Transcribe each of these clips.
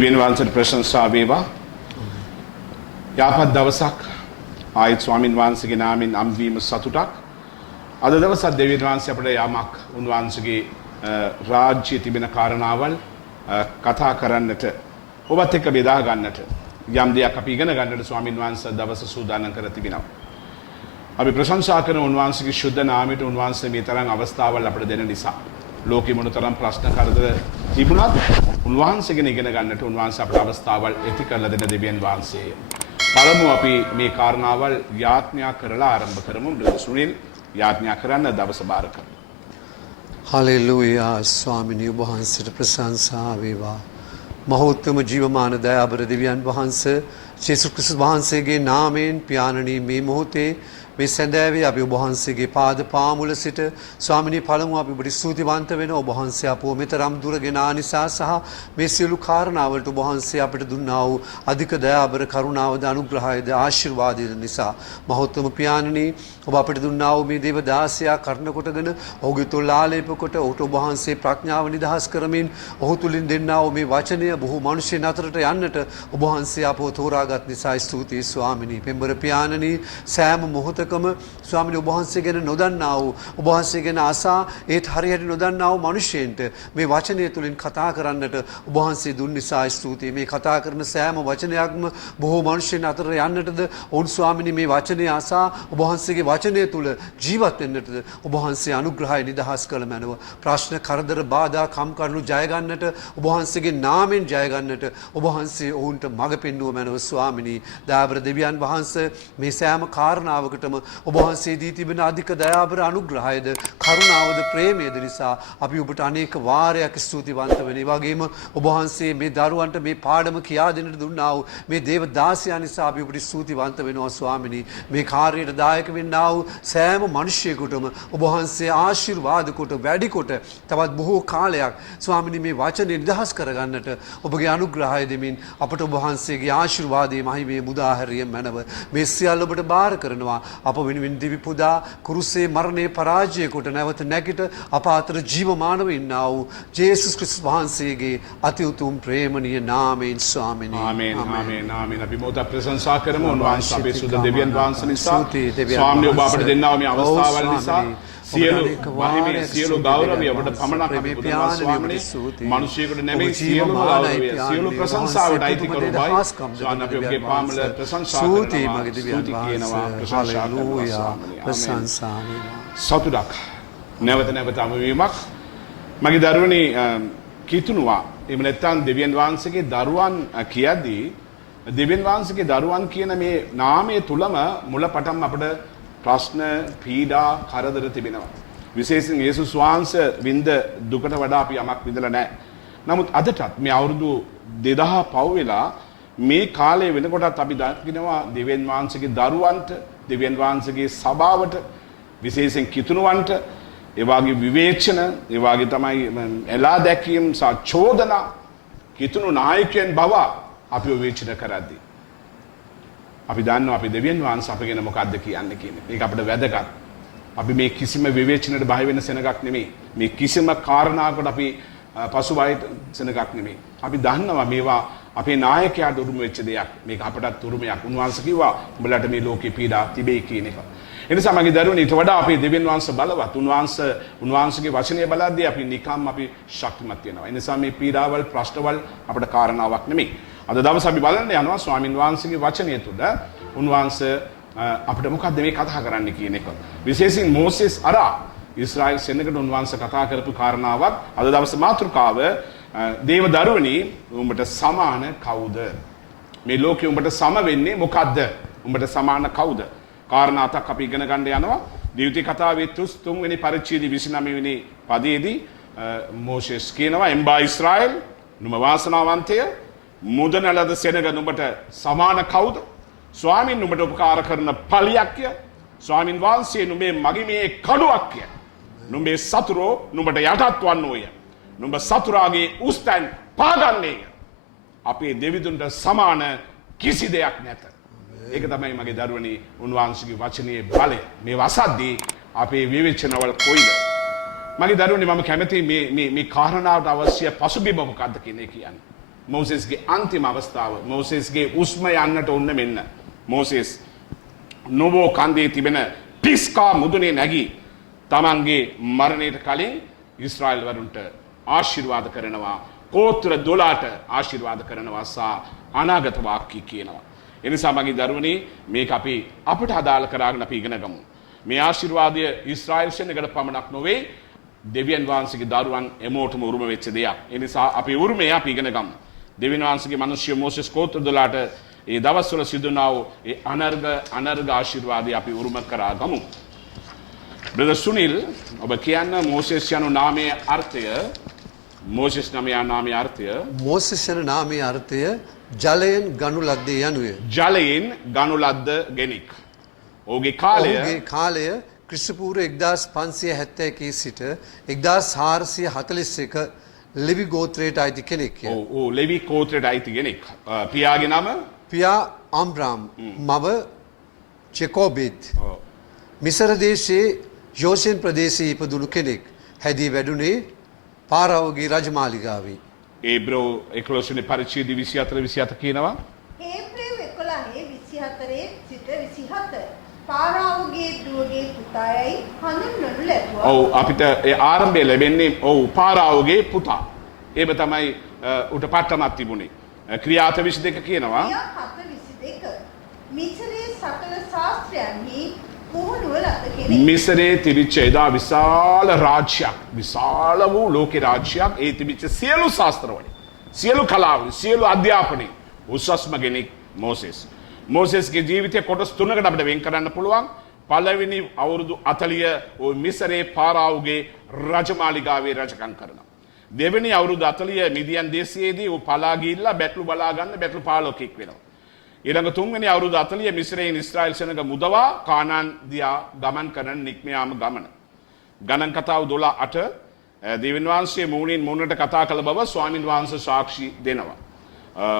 වහන්සේට ප්‍රශංසා වේවා. යාපත් දවසක් ආයත් ස්වාමින් වහන්සේගේ නාමයෙන් අම්වීම සතුටක්. අද දවසත් දෙවියන් වහන්සේ අපිට යමක් උන්වහන්සේගේ රාජ්‍යයේ තිබෙන කාරණාවල් කතා කරන්නට ඔබත් එක්ක බෙදා ගන්නට යම් දෙයක් අපි ඉගෙන ගන්නට ස්වාමින් වහන්සේ දවස සූදානම් කර තිබෙනවා. අපි ප්‍රශංසා කරන උන්වහන්සේගේ ශුද්ධ නාමයට උන්වහන්සේ මේ තරම් අවස්ථාවල් අපිට දෙන නිසා ලෝකෙ මොනතරම් ප්‍රශ්න කරදර තිබුණත් උන්වහන්සේගෙන ඉගෙන ගන්නට උන්වහන්සේ අපට අවස්ථාවල් ඇති කරලා දෙන දෙවියන් වහන්සේය. පළමුව අපි මේ කාරණාවල් යාඥා කරලා ආරම්භ කරමු. සුනිල් යාඥා කරන්න දවස බාර කරමු. හලෙලූයා. ස්වාමිනී වහන්සේට ප්‍රශංසා වේවා. මහෝත්තම ජීවමාන දයාබර දෙවියන් වහන්සේ යේසුස් ක්‍රිස්තුස් වහන්සේගේ නාමයෙන් පියාණනී මේ මොහොතේ මේ සැඳෑවේ අපි ඔබ වහන්සේගේ පාද පාමුල සිට ස්වාමිනී පළමුව අපි ඔබට ස්තුතිවන්ත වෙනවා. ඔබ වහන්සේ අපව මෙතරම් දුර ගෙනා නිසා සහ මේ සියලු කාරණාවලට ඔබ වහන්සේ අපිට දුන්නා වූ අධික දයාබර කරුණාවද අනුග්‍රහයද ආශිර්වාදයද නිසා මහෝත්තම පියාණනී ඔබ අපිට දුන්නා වූ මේ දේව දාසයා කර්ණ කොටගෙන ඔහුගේ තුල් ආලේප කොට ඔහුට ඔබ වහන්සේ ප්‍රඥාව නිදහස් කරමින් ඔහු තුලින් දෙන්නා වූ මේ වචනය බොහෝ මිනිසෙන් අතරට යන්නට ඔබ වහන්සේ අපව තෝරාගත් නිසා ස්තුතියි ස්වාමිනී. පෙම්බර පියාණනී සෑම මොහොතක ස්වාමිනී ඔබ වහන්සේ ගැන නොදන්නා වූ ඔබ වහන්සේ ගැන අසා ඒත් හරියට නොදන්නා වූ මිනිසෙන්ට මේ වචනය තුලින් කතා කරන්නට ඔබ වහන්සේ දුන් නිසා ස්තුතියි. මේ කතා කරන සෑම වචනයක්ම බොහෝ මිනිසෙන් අතර යන්නටද ඔවුන් ස්වාමිනී මේ වචනය අසා ඔබ වහන්සේගේ වචනය තුල ජීවත් වෙන්නටද ඔබ වහන්සේ අනුග්‍රහය නිදහස් කළ මැනව. ප්‍රශ්න කරදර බාධා කම්කටොළු ජය ගන්නට ඔබ වහන්සේගේ නාමයෙන් ජය ගන්නට ඔබ වහන්සේ ඔවුන්ට මඟ පෙන්වුව මැනව ස්වාමිනී. දයාබර දෙවියන් වහන්සේ මේ සෑම කාරණාවකටම ඔබ වහන්සේ දී තිබෙන අධික දයාබර අනුග්‍රහයද කරුණාවද ප්‍රේමයද නිසා අපි ඔබට අනේක වාරයක් ස්තුතිවන්ත වෙනවා. ඒ වගේම ඔබ වහන්සේ මේ දරුවන්ට මේ පාඩම කියා දෙන්නට දුන්නා වූ මේ දේව දාසයා නිසා අපි ඔබට ස්තුතිවන්ත වෙනවා ස්වාමිනී. මේ කාර්යයට දායක වෙන්නා වූ සෑම මිනිසෙකුටම ඔබ වහන්සේ ආශිර්වාද කොට වැඩි කොට තවත් බොහෝ කාලයක් ස්වාමිනී මේ වචනේ නිදහස් කරගන්නට ඔබගේ අනුග්‍රහය දෙමින් අපට ඔබ වහන්සේගේ ආශිර්වාදයේ මහිමේ මුදාහැරිය මැනව මේ සියල්ල ඔබට බාර කරනවා. අප වෙනුවෙන් දිවි පුදා කුරුසේ මරණය පරාජය කොට නැවත නැගිට අප අතර ජීවමානව ඉන්නා වූ යේසුස් ක්‍රිස්තුස් වහන්සේගේ අති උතුම් ප්‍රේමණීය නාමයෙන් ස්වාමිනී. ආමේන් ආමේන් ආමේන්. අපි මොහොත ප්‍රශංසා කරමු උන්වහන්සේ අපේ සුද දෙවියන් වහන්සේ නිසා ස්වාමීන් ඔබ අපට දෙන්නා මේ අවස්ථාවල් නිසා සියලු මහිමේ සියලු ගෞරවය ඔබට පමණක් අපි පුදනවා ස්වාමීනි. මිනිසියෙකුට නෙමෙයි සියලු ගෞරවය සියලු ප්‍රශංසාවට අයිති කරුබයි. ස්වාමීන් අපි ඔබගේ පාමුල ප්‍රශංසා කරනවා. ස්තුති කියනවා ප්‍රශංසා කරනවා. ප්‍රශංසා සතුටක් නැවත නැවත අමුවීමක් මගේ දරුවනේ කීතුණුවා. එහෙම නැත්නම් දෙවියන් වහන්සේගේ දරුවන් කියද්දී දෙවියන් වහන්සේගේ දරුවන් කියන මේ නාමයේ තුලම මුලපටන් අපිට ප්‍රශ්න පීඩා කරදර තිබෙනවා. විශේෂයෙන් යේසුස් වහන්සේ විඳ දුකට වඩා අපි යමක් විඳලා නැහැ. නමුත් අදටත් මේ අවුරුදු 2000 පව වෙලා මේ කාලේ වෙනකොටත් අපි දකිනවා දෙවියන් වහන්සේගේ දරුවන්ට දෙවියන් වහන්සේගේ සභාවට විශේෂයෙන් කිතුණුවන්ට ඒ වාගේ විවේචන ඒ වාගේ තමයි එලා දැකීම් සහ චෝදනා කිතුණු නායකයන් බව අපි විවේචන කරද්දී අපි දන්නවා අපි දෙවියන් වහන්සේ අපගෙන මොකද්ද කියන්නේ කියන්නේ. මේක අපිට වැදගත්. අපි මේ කිසිම විවේචනයට බය වෙන සෙනගක් නෙමෙයි. මේ කිසිම කාරණාවකට අපි පසුබායට සෙනගක් නෙමෙයි. අපි දන්නවා මේවා අපේ නායකයාට උරුම වෙච්ච දෙයක්. මේක අපටත් උරුමයක්. උන්වහන්සේ කිව්වා උඹලට මේ ලෝකේ පීඩා තිබේ කියන එක. ඒ නිසා මගේ දරුවනේ ඊට වඩා අපේ දෙවියන් වහන්සේ බලවත්. උන්වහන්සේගේ වචනය බලද්දී අපි නිකම් අපි ශක්තිමත් වෙනවා. ඒ නිසා මේ පීඩාවල් ප්‍රශ්නවල් අපට කාරණාවක් නෙමෙයි. අද දවස් අපි බලන්න යනවා ස්වාමින් වහන්සේගේ වචනය තුළ උන්වහන්සේ අපිට මොකද්ද මේ කතා කරන්න කියන එක. විශේෂයෙන් මෝසෙස් අරා ඊශ්‍රායල් සෙනඟට උන්වහන්සේ කතා කරපු කාරණාවක් අද දවස් මාතෘකාව දේව දරුවනි උඹට සමාන කවුද? මේ ලෝකෙ උඹට සම වෙන්නේ මොකද්ද? උඹට සමාන කවුද? කාරණා අතක් අපි ඉගෙන ගන්න යනවා. දිවිති කතාවේ 3 වෙනි පරිච්ඡේදය 29 වෙනි පදයේදී මෝසෙස් කියනවා එම්බා ඊශ්‍රායල් නුඹ වාසනාවන්තය මුදන ලද සෙනඟ නුඹට සමාන කවුද? ස්වාමින් නුඹට උපකාර කරන පලියක්ය. ස්වාමින් වහන්සේ නුඹේ මගිමේ කඩුවක්ය. නුඹේ සතුරෝ නුඹට යටත් වන්නෝය. නුඹ සතුරාගේ උස්තැන් පාගන්නේය. අපේ දෙවිඳුන්ට සමාන කිසි දෙයක් නැත. ඒක තමයි මගේ දරුවනේ උන්වහන්සේගේ වචනේ බලය. මේ වසද්දී අපේ විවේචනවල කොයිද? මගේ දරුවනේ මම කැමති මේ කාරණාවට අවශ්‍ය පසුබිම මොකක්ද කියන එක කියන්නේ. මෝසෙස්ගේ අන්තිම අවස්ථාව. මෝසෙස්ගේ උස්ම යන්නට ඔන්න මෙන්න. මෝසෙස් නොබෝ කන්දේ තිබෙන පිස්කා මුදුනේ නැගී තමන්ගේ මරණයට කලින් ඊශ්‍රායෙල් වරුන්ට ආශිර්වාද කරනවා. ගෝත්‍ර 12ට ආශිර්වාද කරනවා සහ අනාගත වාක්‍ය කියනවා. එනිසා මගේ දරුවනේ මේක අපි අපිට අදාළ කරගෙන අපි ඉගෙන ගමු. මේ ආශිර්වාදය ඊශ්‍රායෙල් සෙනගට පමණක් නොවේ දෙවියන් වහන්සේගේ දරුවන් එමෝටම උරුම වෙච්ච දෙයක්. ඒ නිසා අපි උරුමය අපි ඉගෙන ගමු. දෙවියන් වහන්සේගේ මිනිස්සු මෝසෙස් ගෝත්‍ර 12ට ඒ දවස්වල සිදුනා වූ ඒ අනර්ග ආශිර්වාදය අපි උරුම කරා ගමු. බ්‍රදර් සුනිල් ඔබ කියන්න මෝසෙස් යන නාමයේ අර්ථය මෝසෙස් නාමයේ අර්ථය මෝසෙස් යන නාමයේ අර්ථය ජලයෙන් ගනු ලද්දේ යනුය. ජලයෙන් ගනු ලද්ද ගෙනෙක්. ඔහුගේ කාලය ඔහුගේ කාලය ක්‍රිස්තුපූර්ව 1571 සිට 1441 ලෙවි ගෝත්‍රයට අයිති කෙනෙක්ය. ඔව් ලෙවි ගෝත්‍රයට අයිති කෙනෙක්. පියාගේ නම පියා අම්රාම් මව ජෙකෝබෙත්. මිසර දේශයේ යෝෂෙන් ප්‍රදේශයේ ඉපදුණු කෙනෙක්. හැදී වැඩුණේ පාරාවෝගේ රජමාලිගාවේ. ඒබ්‍රෝ 11 වෙනි පරිච්ඡේදය 24 කියනවා. හේබ්‍රේව 11:24 සිට 27 පාරාවෝගේ දුවගේ පුතායයි හඳුන්වනු ලැබුවා. ඔව් අපිට ඒ ආරම්භය ලැබෙන්නේ ඔව් පාරාවෝගේ පුතා. ඒව තමයි උට පට්ටමක් තිබුණේ. ක්‍රියාත 22 කියනවා. ක්‍රියා 22 මිසරයේ සකල ශාස්ත්‍රයන්හි පුහුණුව ලද කෙනෙක්. මිසරේ තිබිච්ච එදා විශාල රාජ්‍යයක් විශාල වූ ලෝක රාජ්‍යයක් ඒ තිබිච්ච සියලු ශාස්ත්‍රවල සියලු කලාවල සියලු අධ්‍යාපනයේ උසස්ම කෙනෙක් මෝසෙස්. මෝසෙස්ගේ ජීවිතය කොටස් තුනකට අපිට වෙන් කරන්න පුළුවන්. පළවෙනි අවුරුදු 40 ඔය මිසරේ පාරාවුගේ රජමාලිගාවේ රජකම් කරනවා. දෙවෙනි අවුරුදු 40 මිදියන් දේශයේදී ඔහු පලා ගිහිල්ලා බැටළු බලා ගන්න බැටළු පාලකෙක් වෙනවා. ඊළඟ තුන්වෙනි අවුරුදු 40 මිස්රයෙන් ඊශ්‍රායෙල් සෙනඟ මුදවා කානාන් දිහා ගමන් කරන නික්මයාම ගමන. ගණන් කතාව 12:8 දෙවියන් වහන්සේ මූණින් මූණට කතා කළ බව ස්වාමින් වහන්සේ සාක්ෂි දෙනවා.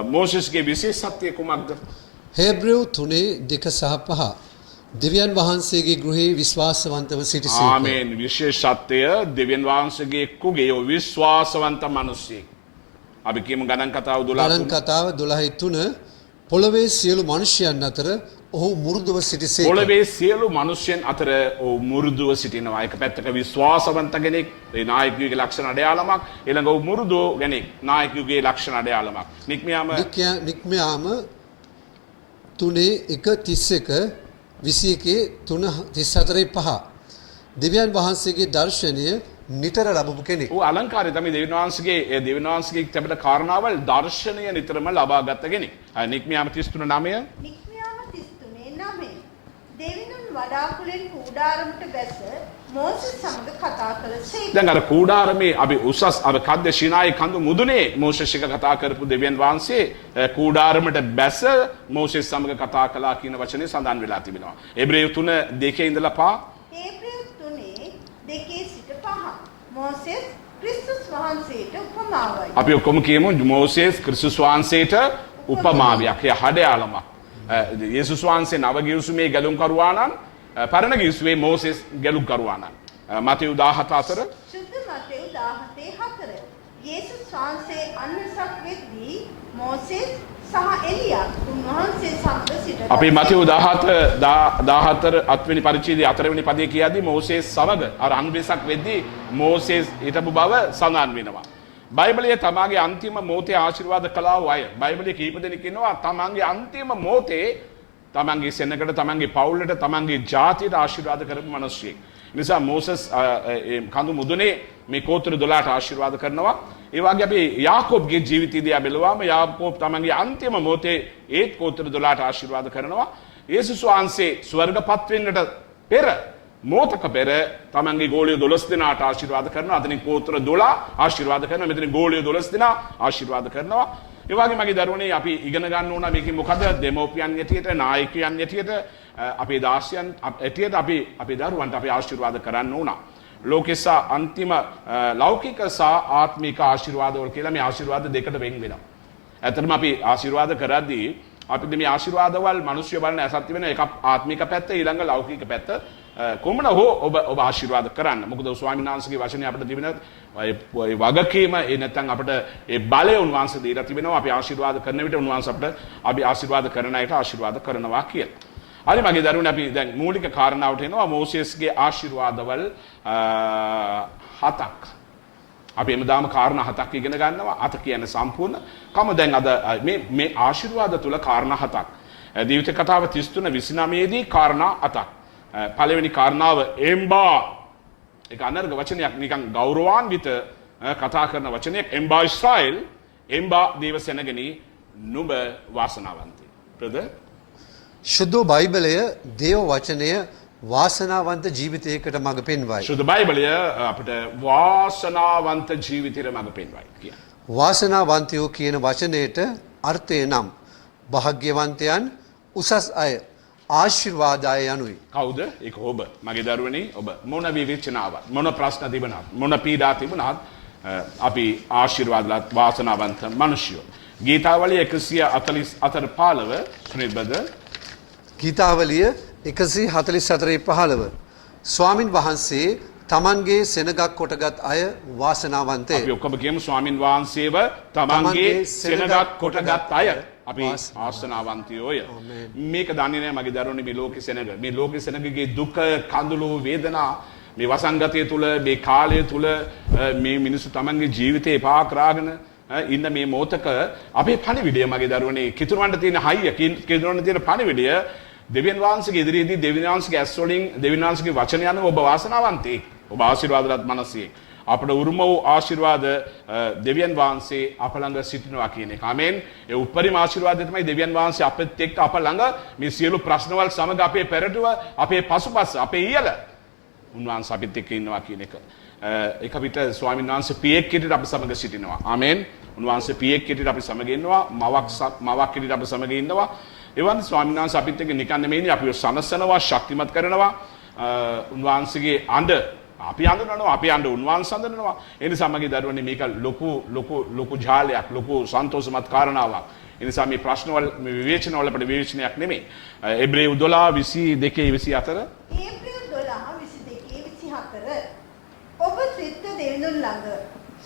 මෝසෙස්ගේ විශේෂත්වය කුමක්ද? හේබ්‍රේව 3:2 සහ 5 දෙවියන් වහන්සේගේ ගෘහේ විශ්වාසවන්තව සිටිසේක. ආමේන්. විශේෂත්වය දෙවියන් වහන්සේගේ කුගේ විශ්වාසවන්ත මිනිසෙක්. අපි කියමු ගණන් කතාව 12:3. ගණන් කතාව 12:3 පොළවේ සියලු මිනිසයන් අතර ඔහු මුරුදුව සිටිසේක. පොළවේ සියලු මිනිසයන් අතර ඔහු මුරුදුව සිටිනවා. එක පැත්තක විශ්වාසවන්ත කෙනෙක්, ඒ නායකයෙකුගේ ලක්ෂණ අඩයාලමක්. ඊළඟ ඔහු මුරුදු කෙනෙක්, නායකයෙකුගේ ලක්ෂණ අඩයාලමක්. නික්මයාම 3:1:31 3:34 දෙවියන් වහන්සේගේ දර්ශනය නිතර ලැබපු කෙනෙක්. ඔහු අලංකාරය තමයි දෙවියන් වහන්සේගේ තිබෙන කාරණාවල් දර්ශනය නිතරම ලබා ගත්ත කෙනෙක්. නික්මයාම 33:9 නික්මයාම 33:9 දෙවියන් වඩාකුලෙන් කූඩාරමට බැස මෝසෙස් සමග කතා කළසේක. දැන් අර කූඩාරමේ අපි උසස් අර කද්ද ශිනායි කඳු මුදුනේ මෝසෙස් එක කතා කරපු දෙවියන් වහන්සේ කූඩාරමට බැස මෝසෙස් සමග කතා කළා කියන වචනේ සඳහන් වෙලා තිබෙනවා. එබ්‍රේය 3:2 ඉඳලා 5 හේබ්‍රේව 3:2 සිට 5 මෝසෙස් ක්‍රිස්තුස් වහන්සේට උපමාවයි. අපි ඔක්කොම කියමු මෝසෙස් ක්‍රිස්තුස් වහන්සේට උපමාවයක්. එය හඩයාලමක්. යේසුස් වහන්සේ නව ගිවිසුමේ ගැලුම් කරුවා නම් පරණ ගිවිසුමේ මෝසෙස් ගැලුම් කරුවා නම් මතෙව් 17:4 සුද්ධ මතෙව් 17:4 යේසුස් වහන්සේ අන්නසක් වෙද්දී මෝසෙස් සහ එලියා උන්වහන්සේ සමග සිට අපි මතෙව් 17 අත්වෙනි පරිච්ඡේදයේ 4 වෙනි පදයේ කියද්දී මෝසෙස් සමග අර අන්වෙසක් වෙද්දී මෝසෙස් හිටපු බව සඳහන් වෙනවා. බයිබලයේ තමාගේ අන්තිම මොහොතේ ආශිර්වාද කළා වූ අය බයිබලයේ කීප දෙනෙක් ඉන්නවා තමන්ගේ අන්තිම මොහොතේ තමන්ගේ සෙනඟට තමන්ගේ පවුලට තමන්ගේ ජාතියට ආශිර්වාද කරපු මිනිස්සෙක්. නිසා මෝසෙස් කඳු මුදුනේ මේ ගෝත්‍ර 12ට ආශිර්වාද කරනවා. ඒ වගේ අපි යාකෝබ්ගේ ජීවිතයේදී බැලුවාම යාකෝබ් තමන්ගේ අන්තිම මොහොතේ ඒත් ගෝත්‍ර 12ට ආශිර්වාද කරනවා. යේසුස් වහන්සේ ස්වර්ගපත් වෙන්නට පෙර මොහොතක පෙර තමන්ගේ ගෝලිය 12 දෙනාට ආශිර්වාද කරනවා. අතනින් ගෝත්‍ර 12 ආශිර්වාද කරනවා. මෙතන ගෝලිය 12 දෙනා ආශිර්වාද කරනවා. ඒ වගේ මගේ දරුවනේ අපි ඉගෙන ගන්න ඕන මේකේ මොකද දෙමෝපියන් යටියට නායකයන් යටියට අපේ දාසියන් යටියට අපි අපේ දරුවන්ට අපි ආශිර්වාද කරන්න ඕන. ලෝකෙසා අන්තිම ලෞකික සහ ආත්මික ආශිර්වාදවල කියලා මේ ආශිර්වාද දෙකට වෙන් වෙනවා. ඇත්තටම අපි ආශිර්වාද කරද්දී අපි මේ ආශිර්වාදවල මිනිස්සු බලන ඇසත් වෙන එකක් ආත්මික පැත්ත ඊළඟ ලෞකික පැත්ත. කොමන හෝ ඔබ ආශිර්වාද කරන්න. මොකද ස්වාමීන් වහන්සේගේ වචනේ අපිට තිබෙන ඒ වගකීම ඒ නැත්නම් අපිට ඒ බලය උන්වහන්සේ දීලා තිබෙනවා. අපි ආශිර්වාද කරන විට උන්වහන්සේ අපිට අපි ආශිර්වාද කරන අයට ආශිර්වාද කරනවා කියලා. හරි මගේ දරුවනේ අපි දැන් මූලික කාරණාවට එනවා මෝසෙස්ගේ ආශිර්වාදවල 7ක්. අපි එමුදාම කාරණා 7ක් ඉගෙන ගන්නවා. 7 කියන්නේ සම්පූර්ණ. කම දැන් අද මේ ආශිර්වාද තුල කාරණා 7ක්. ජීවිත කතාව 33:29 දී කාරණා 7ක්. පළවෙනි කාරණාව එම්බා. ඒක අනර්ග වචනයක් නිකන් ගෞරවාන්විත කතා කරන වචනයක්. එම්බා ඉස්රායෙල් එම්බා දේවසෙනගනි නුඹ වාසනාවන්තයි. ප්‍රද ශුද්ධ බයිබලය දේව වචනය වාසනාවන්ත ජීවිතයකට මඟ පෙන්වයි. ශුද්ධ බයිබලය අපිට වාසනාවන්ත ජීවිතයට මඟ පෙන්වයි කියන. වාසනාවන්තයෝ කියන වචනයට අර්ථය නම් භාග්‍යවන්තයන් උසස් අය ආශිර්වාදාය යනුයි. කවුද? ඒක ඔබ. මගේ දරුවනි ඔබ මොන විවේචනාවක් මොන ප්‍රශ්න තිබුණත් මොන පීඩා තිබුණත් අපි ආශිර්වාදලත් වාසනාවන්ත මිනිස්සුયો. ගීතාවලිය 144:15 ප්‍රතිබද ගීතාවලිය 144:15 ස්වාමින් වහන්සේ තමන්ගේ සෙනගක් කොටගත් අය වාසනාවන්තය. අපි ඔක්කොම කියමු ස්වාමින් වහන්සේව තමන්ගේ සෙනගක් කොටගත් අය අපි ආසනාවන්තයෝය. මේක දන්නේ නැහැ මගේ දරුවනේ මේ ලෝකේ සෙනග. මේ ලෝකේ සෙනගගේ දුක, කඳුළු, වේදනා මේ වසංගතය තුල මේ කාලය තුල මේ මිනිස්සු තමන්ගේ ජීවිතේ එපා කරාගෙන ඉන්න මේ මොහොතක අපේ පණිවිඩය මගේ දරුවනේ කිතුරවන්න තියෙන හයිය කිතුරවන්න තියෙන පණිවිඩය දෙවියන් වහන්සේගේ ඉදිරියේදී දෙවියන් වහන්සේගේ ඇස් වලින් දෙවියන් වහන්සේගේ වචන යන ඔබ වාසනාවන්තයෙක්. ඔබ ආශිර්වාදවත් මනසෙක්. අපට උරුම වූ ආශිර්වාද දෙවියන් වහන්සේ අප ළඟ සිටිනවා කියන එක. ආමෙන්. ඒ උපරිම ආශිර්වාදය තමයි දෙවියන් වහන්සේ අපත් එක්ක අප ළඟ මේ සියලු ප්‍රශ්නවල් සමග අපේ පෙරටුව, අපේ පසුපස, අපේ ඉහළ උන්වහන්සේ අපත් එක්ක ඉන්නවා කියන එක. ඒක අපිට ස්වාමීන් වහන්සේ පියෙක් කිටිට අප සමග සිටිනවා. ආමෙන්. උන්වහන්සේ පියෙක් කිටිට අපි සමග ඉන්නවා. මවක් කිටිට අපි සමග ඉන්නවා. එවන් ස්වාමීන් වහන්සේ අපිත් එක්ක නිකන් නෙමෙයිනේ අපිව සනසනවා, ශක්තිමත් කරනවා. උන්වහන්සේගේ අඬ අපි අඳුනනවා, අපි අඬ උන්වහන්සේ අඳුනනවා. ඒ නිසා මගේ දරුවනේ මේක ලොකු ජාලයක්, ලොකු සන්තෝෂමත් කාරණාවක්. ඒ නිසා මේ ප්‍රශ්නවල මේ විවේචනවල අපිට විවේචනයක් නෙමෙයි. එබ්‍රේයු 12:22-24 ඒප්‍රිල් 12:22-24 ඔබ ත්‍රිත්ව දෙවිඳුන් ළඟ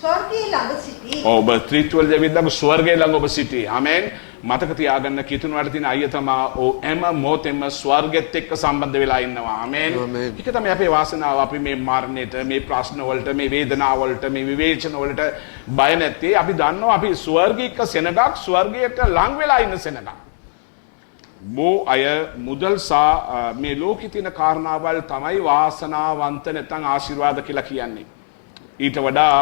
ස්වර්ගයේ ළඟ සිටි. ඔබ ත්‍රිත්ව දෙවිඳුන් ළඟ ස්වර්ගයේ ළඟ ඔබ සිටි. ආමෙන්. මතක තියාගන්න කිතුණුවට තියෙන අයිය තමා හැම මොහොතෙම ස්වර්ගෙත් එක්ක සම්බන්ධ වෙලා ඉන්නවා. ආමෙන්. ඒක තමයි අපේ වාසනාව. අපි මේ මරණයට, මේ ප්‍රශ්න වලට, මේ වේදනාව වලට, මේ විවේචන වලට බය නැත්තේ. අපි දන්නවා අපි ස්වර්ගික සෙනගක්, ස්වර්ගයට ලං වෙලා ඉන්න සෙනගක්. බෝ අය මුදල් සා මේ ලෝකේ තියෙන කාරණාවල් තමයි වාසනාවන්ත නැත්නම් ආශිර්වාද කියලා කියන්නේ. ඊට වඩා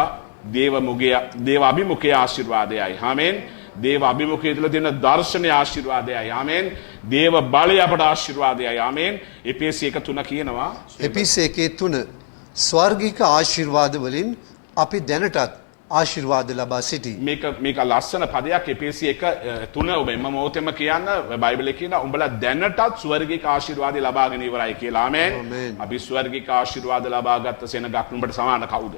දේව අභිමුඛයේ ආශිර්වාදයයි. ආමෙන්. දේව අභිමුඛයේ තුල තියෙන දර්ශනීය ආශිර්වාදයයි. ආමෙන්. දේව බලය අපට ආශිර්වාදයයි. ආමෙන්. එපේසි 1:3 කියනවා. එපේසි 1:3 ස්වර්ගික ආශිර්වාද වලින් අපි දැනටත් ආශිර්වාද ලබා සිටී. මේක ලස්සන පදයක්. එපේසි 1:3 ඔබ එම මොහොතේම කියන්න බයිබලයේ කියන උඹලා දැනටත් ස්වර්ගික ආශිර්වාද ලබාගෙන ඉවරයි කියලා. ආමෙන්. අපි ස්වර්ගික ආශිර්වාද ලබාගත් සෙනගක් නුඹට සමාන කවුද?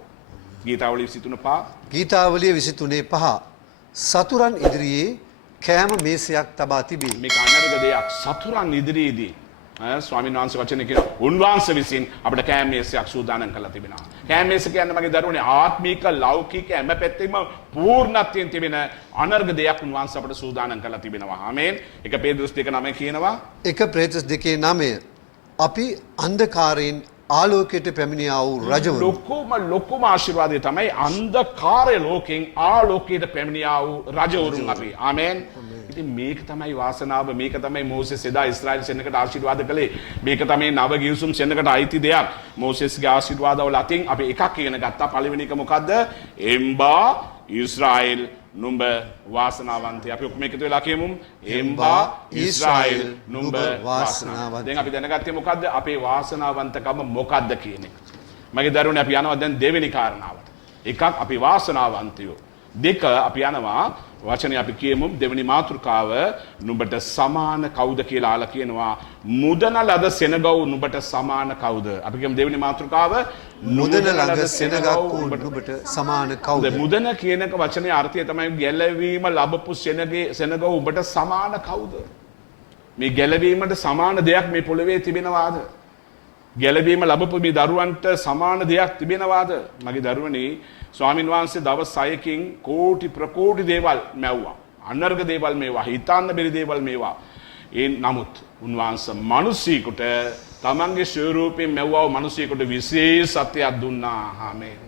ගීතාවලිය 23:5 ගීතාවලිය 23:5 සතුරන් ඉදිරියේ කෑම මේසයක් තබා තිබේ. මේක අනර්ග දෙයක්. සතුරන් ඉදිරියේදී ස්වාමීන් වහන්සේ වචනේ කියන උන්වහන්සේ විසින් අපිට කෑම මේසයක් සූදානම් කරලා තිබෙනවා. කෑම මේස කියන්නේ මගේ දරුවනේ ආත්මික ලෞකික හැම පැත්තෙම පූර්ණත්වයෙන් තිබෙන අනර්ග දෙයක් උන්වහන්සේ අපිට සූදානම් කරලා තිබෙනවා. ආමෙන්. 1 පේතෘස් 2:9 කියනවා. 1 පේතෘස් 2:9 අපි අන්ධකාරයෙන් ආලෝකයට පැමිණියා වූ රජවරු. ලොකුම ආශිර්වාදය තමයි අන්ධකාරය ලෝකෙන් ආලෝකයට පැමිණියා වූ රජවරුන් අපි. ආමෙන්. ඉතින් මේක තමයි වාසනාව. මේක තමයි මෝසෙස් එදා ඊශ්‍රායෙල් සෙනඟට ආශිර්වාද කළේ. මේක තමයි නව ගිවිසුම් සෙනඟට අයිති දෙයක්. මෝසෙස්ගේ ආශිර්වාදවල අතින් අපි එකක් ඉගෙන ගත්තා. පළවෙනි එක මොකද්ද? එම්බා ඊශ්‍රායෙල් නුඹ වාසනාවන්තයි. අපි ඔක්කොම එකතු වෙලා කියමු. එම්බා ඊශ්‍රායෙල් නුඹ වාසනාවන්තයි. දැන් අපි දැනගත්තේ මොකද්ද? අපේ වාසනාවන්තකම මොකද්ද කියන එක. මගේ දරුවනේ අපි යනවා දැන් දෙවෙනි කාරණාවට. එකක් අපි වාසනාවන්තයෝ. දෙක අපි යනවා වචනේ අපි කියමු දෙවෙනි මාතෘකාව නුඹට සමාන කවුද කියලා ආලා කියනවා. මුදන ලද සෙනගව නුඹට සමාන කවුද? අපි කියමු දෙවෙනි මාතෘකාව මුදන ළඟ සෙනගක් වූ නුඹට සමාන කවුද? මුදන කියන එක වචනේ අර්ථය තමයි ගැලවීම ලැබපු සෙනගව උඹට සමාන කවුද? මේ ගැලවීමට සමාන දෙයක් මේ පොළවේ තිබෙනවාද? ගැලවීම ලැබපු මේ දරුවන්ට සමාන දෙයක් තිබෙනවාද? මගේ දරුවනේ ස්වාමින් වහන්සේ දවස් 6කින් කෝටි ප්‍රකෝටි දේවල් මැව්වා. අනර්ග දේවල් මේවා, හිතන්න බැරි දේවල් මේවා. ඒ නමුත් උන්වහන්සේ මිනිසෙකුට තමන්ගේ ස්වරූපයෙන් මැව්වව මිනිසෙකුට විශේෂත්වයක් දුන්නා. ආමේන්.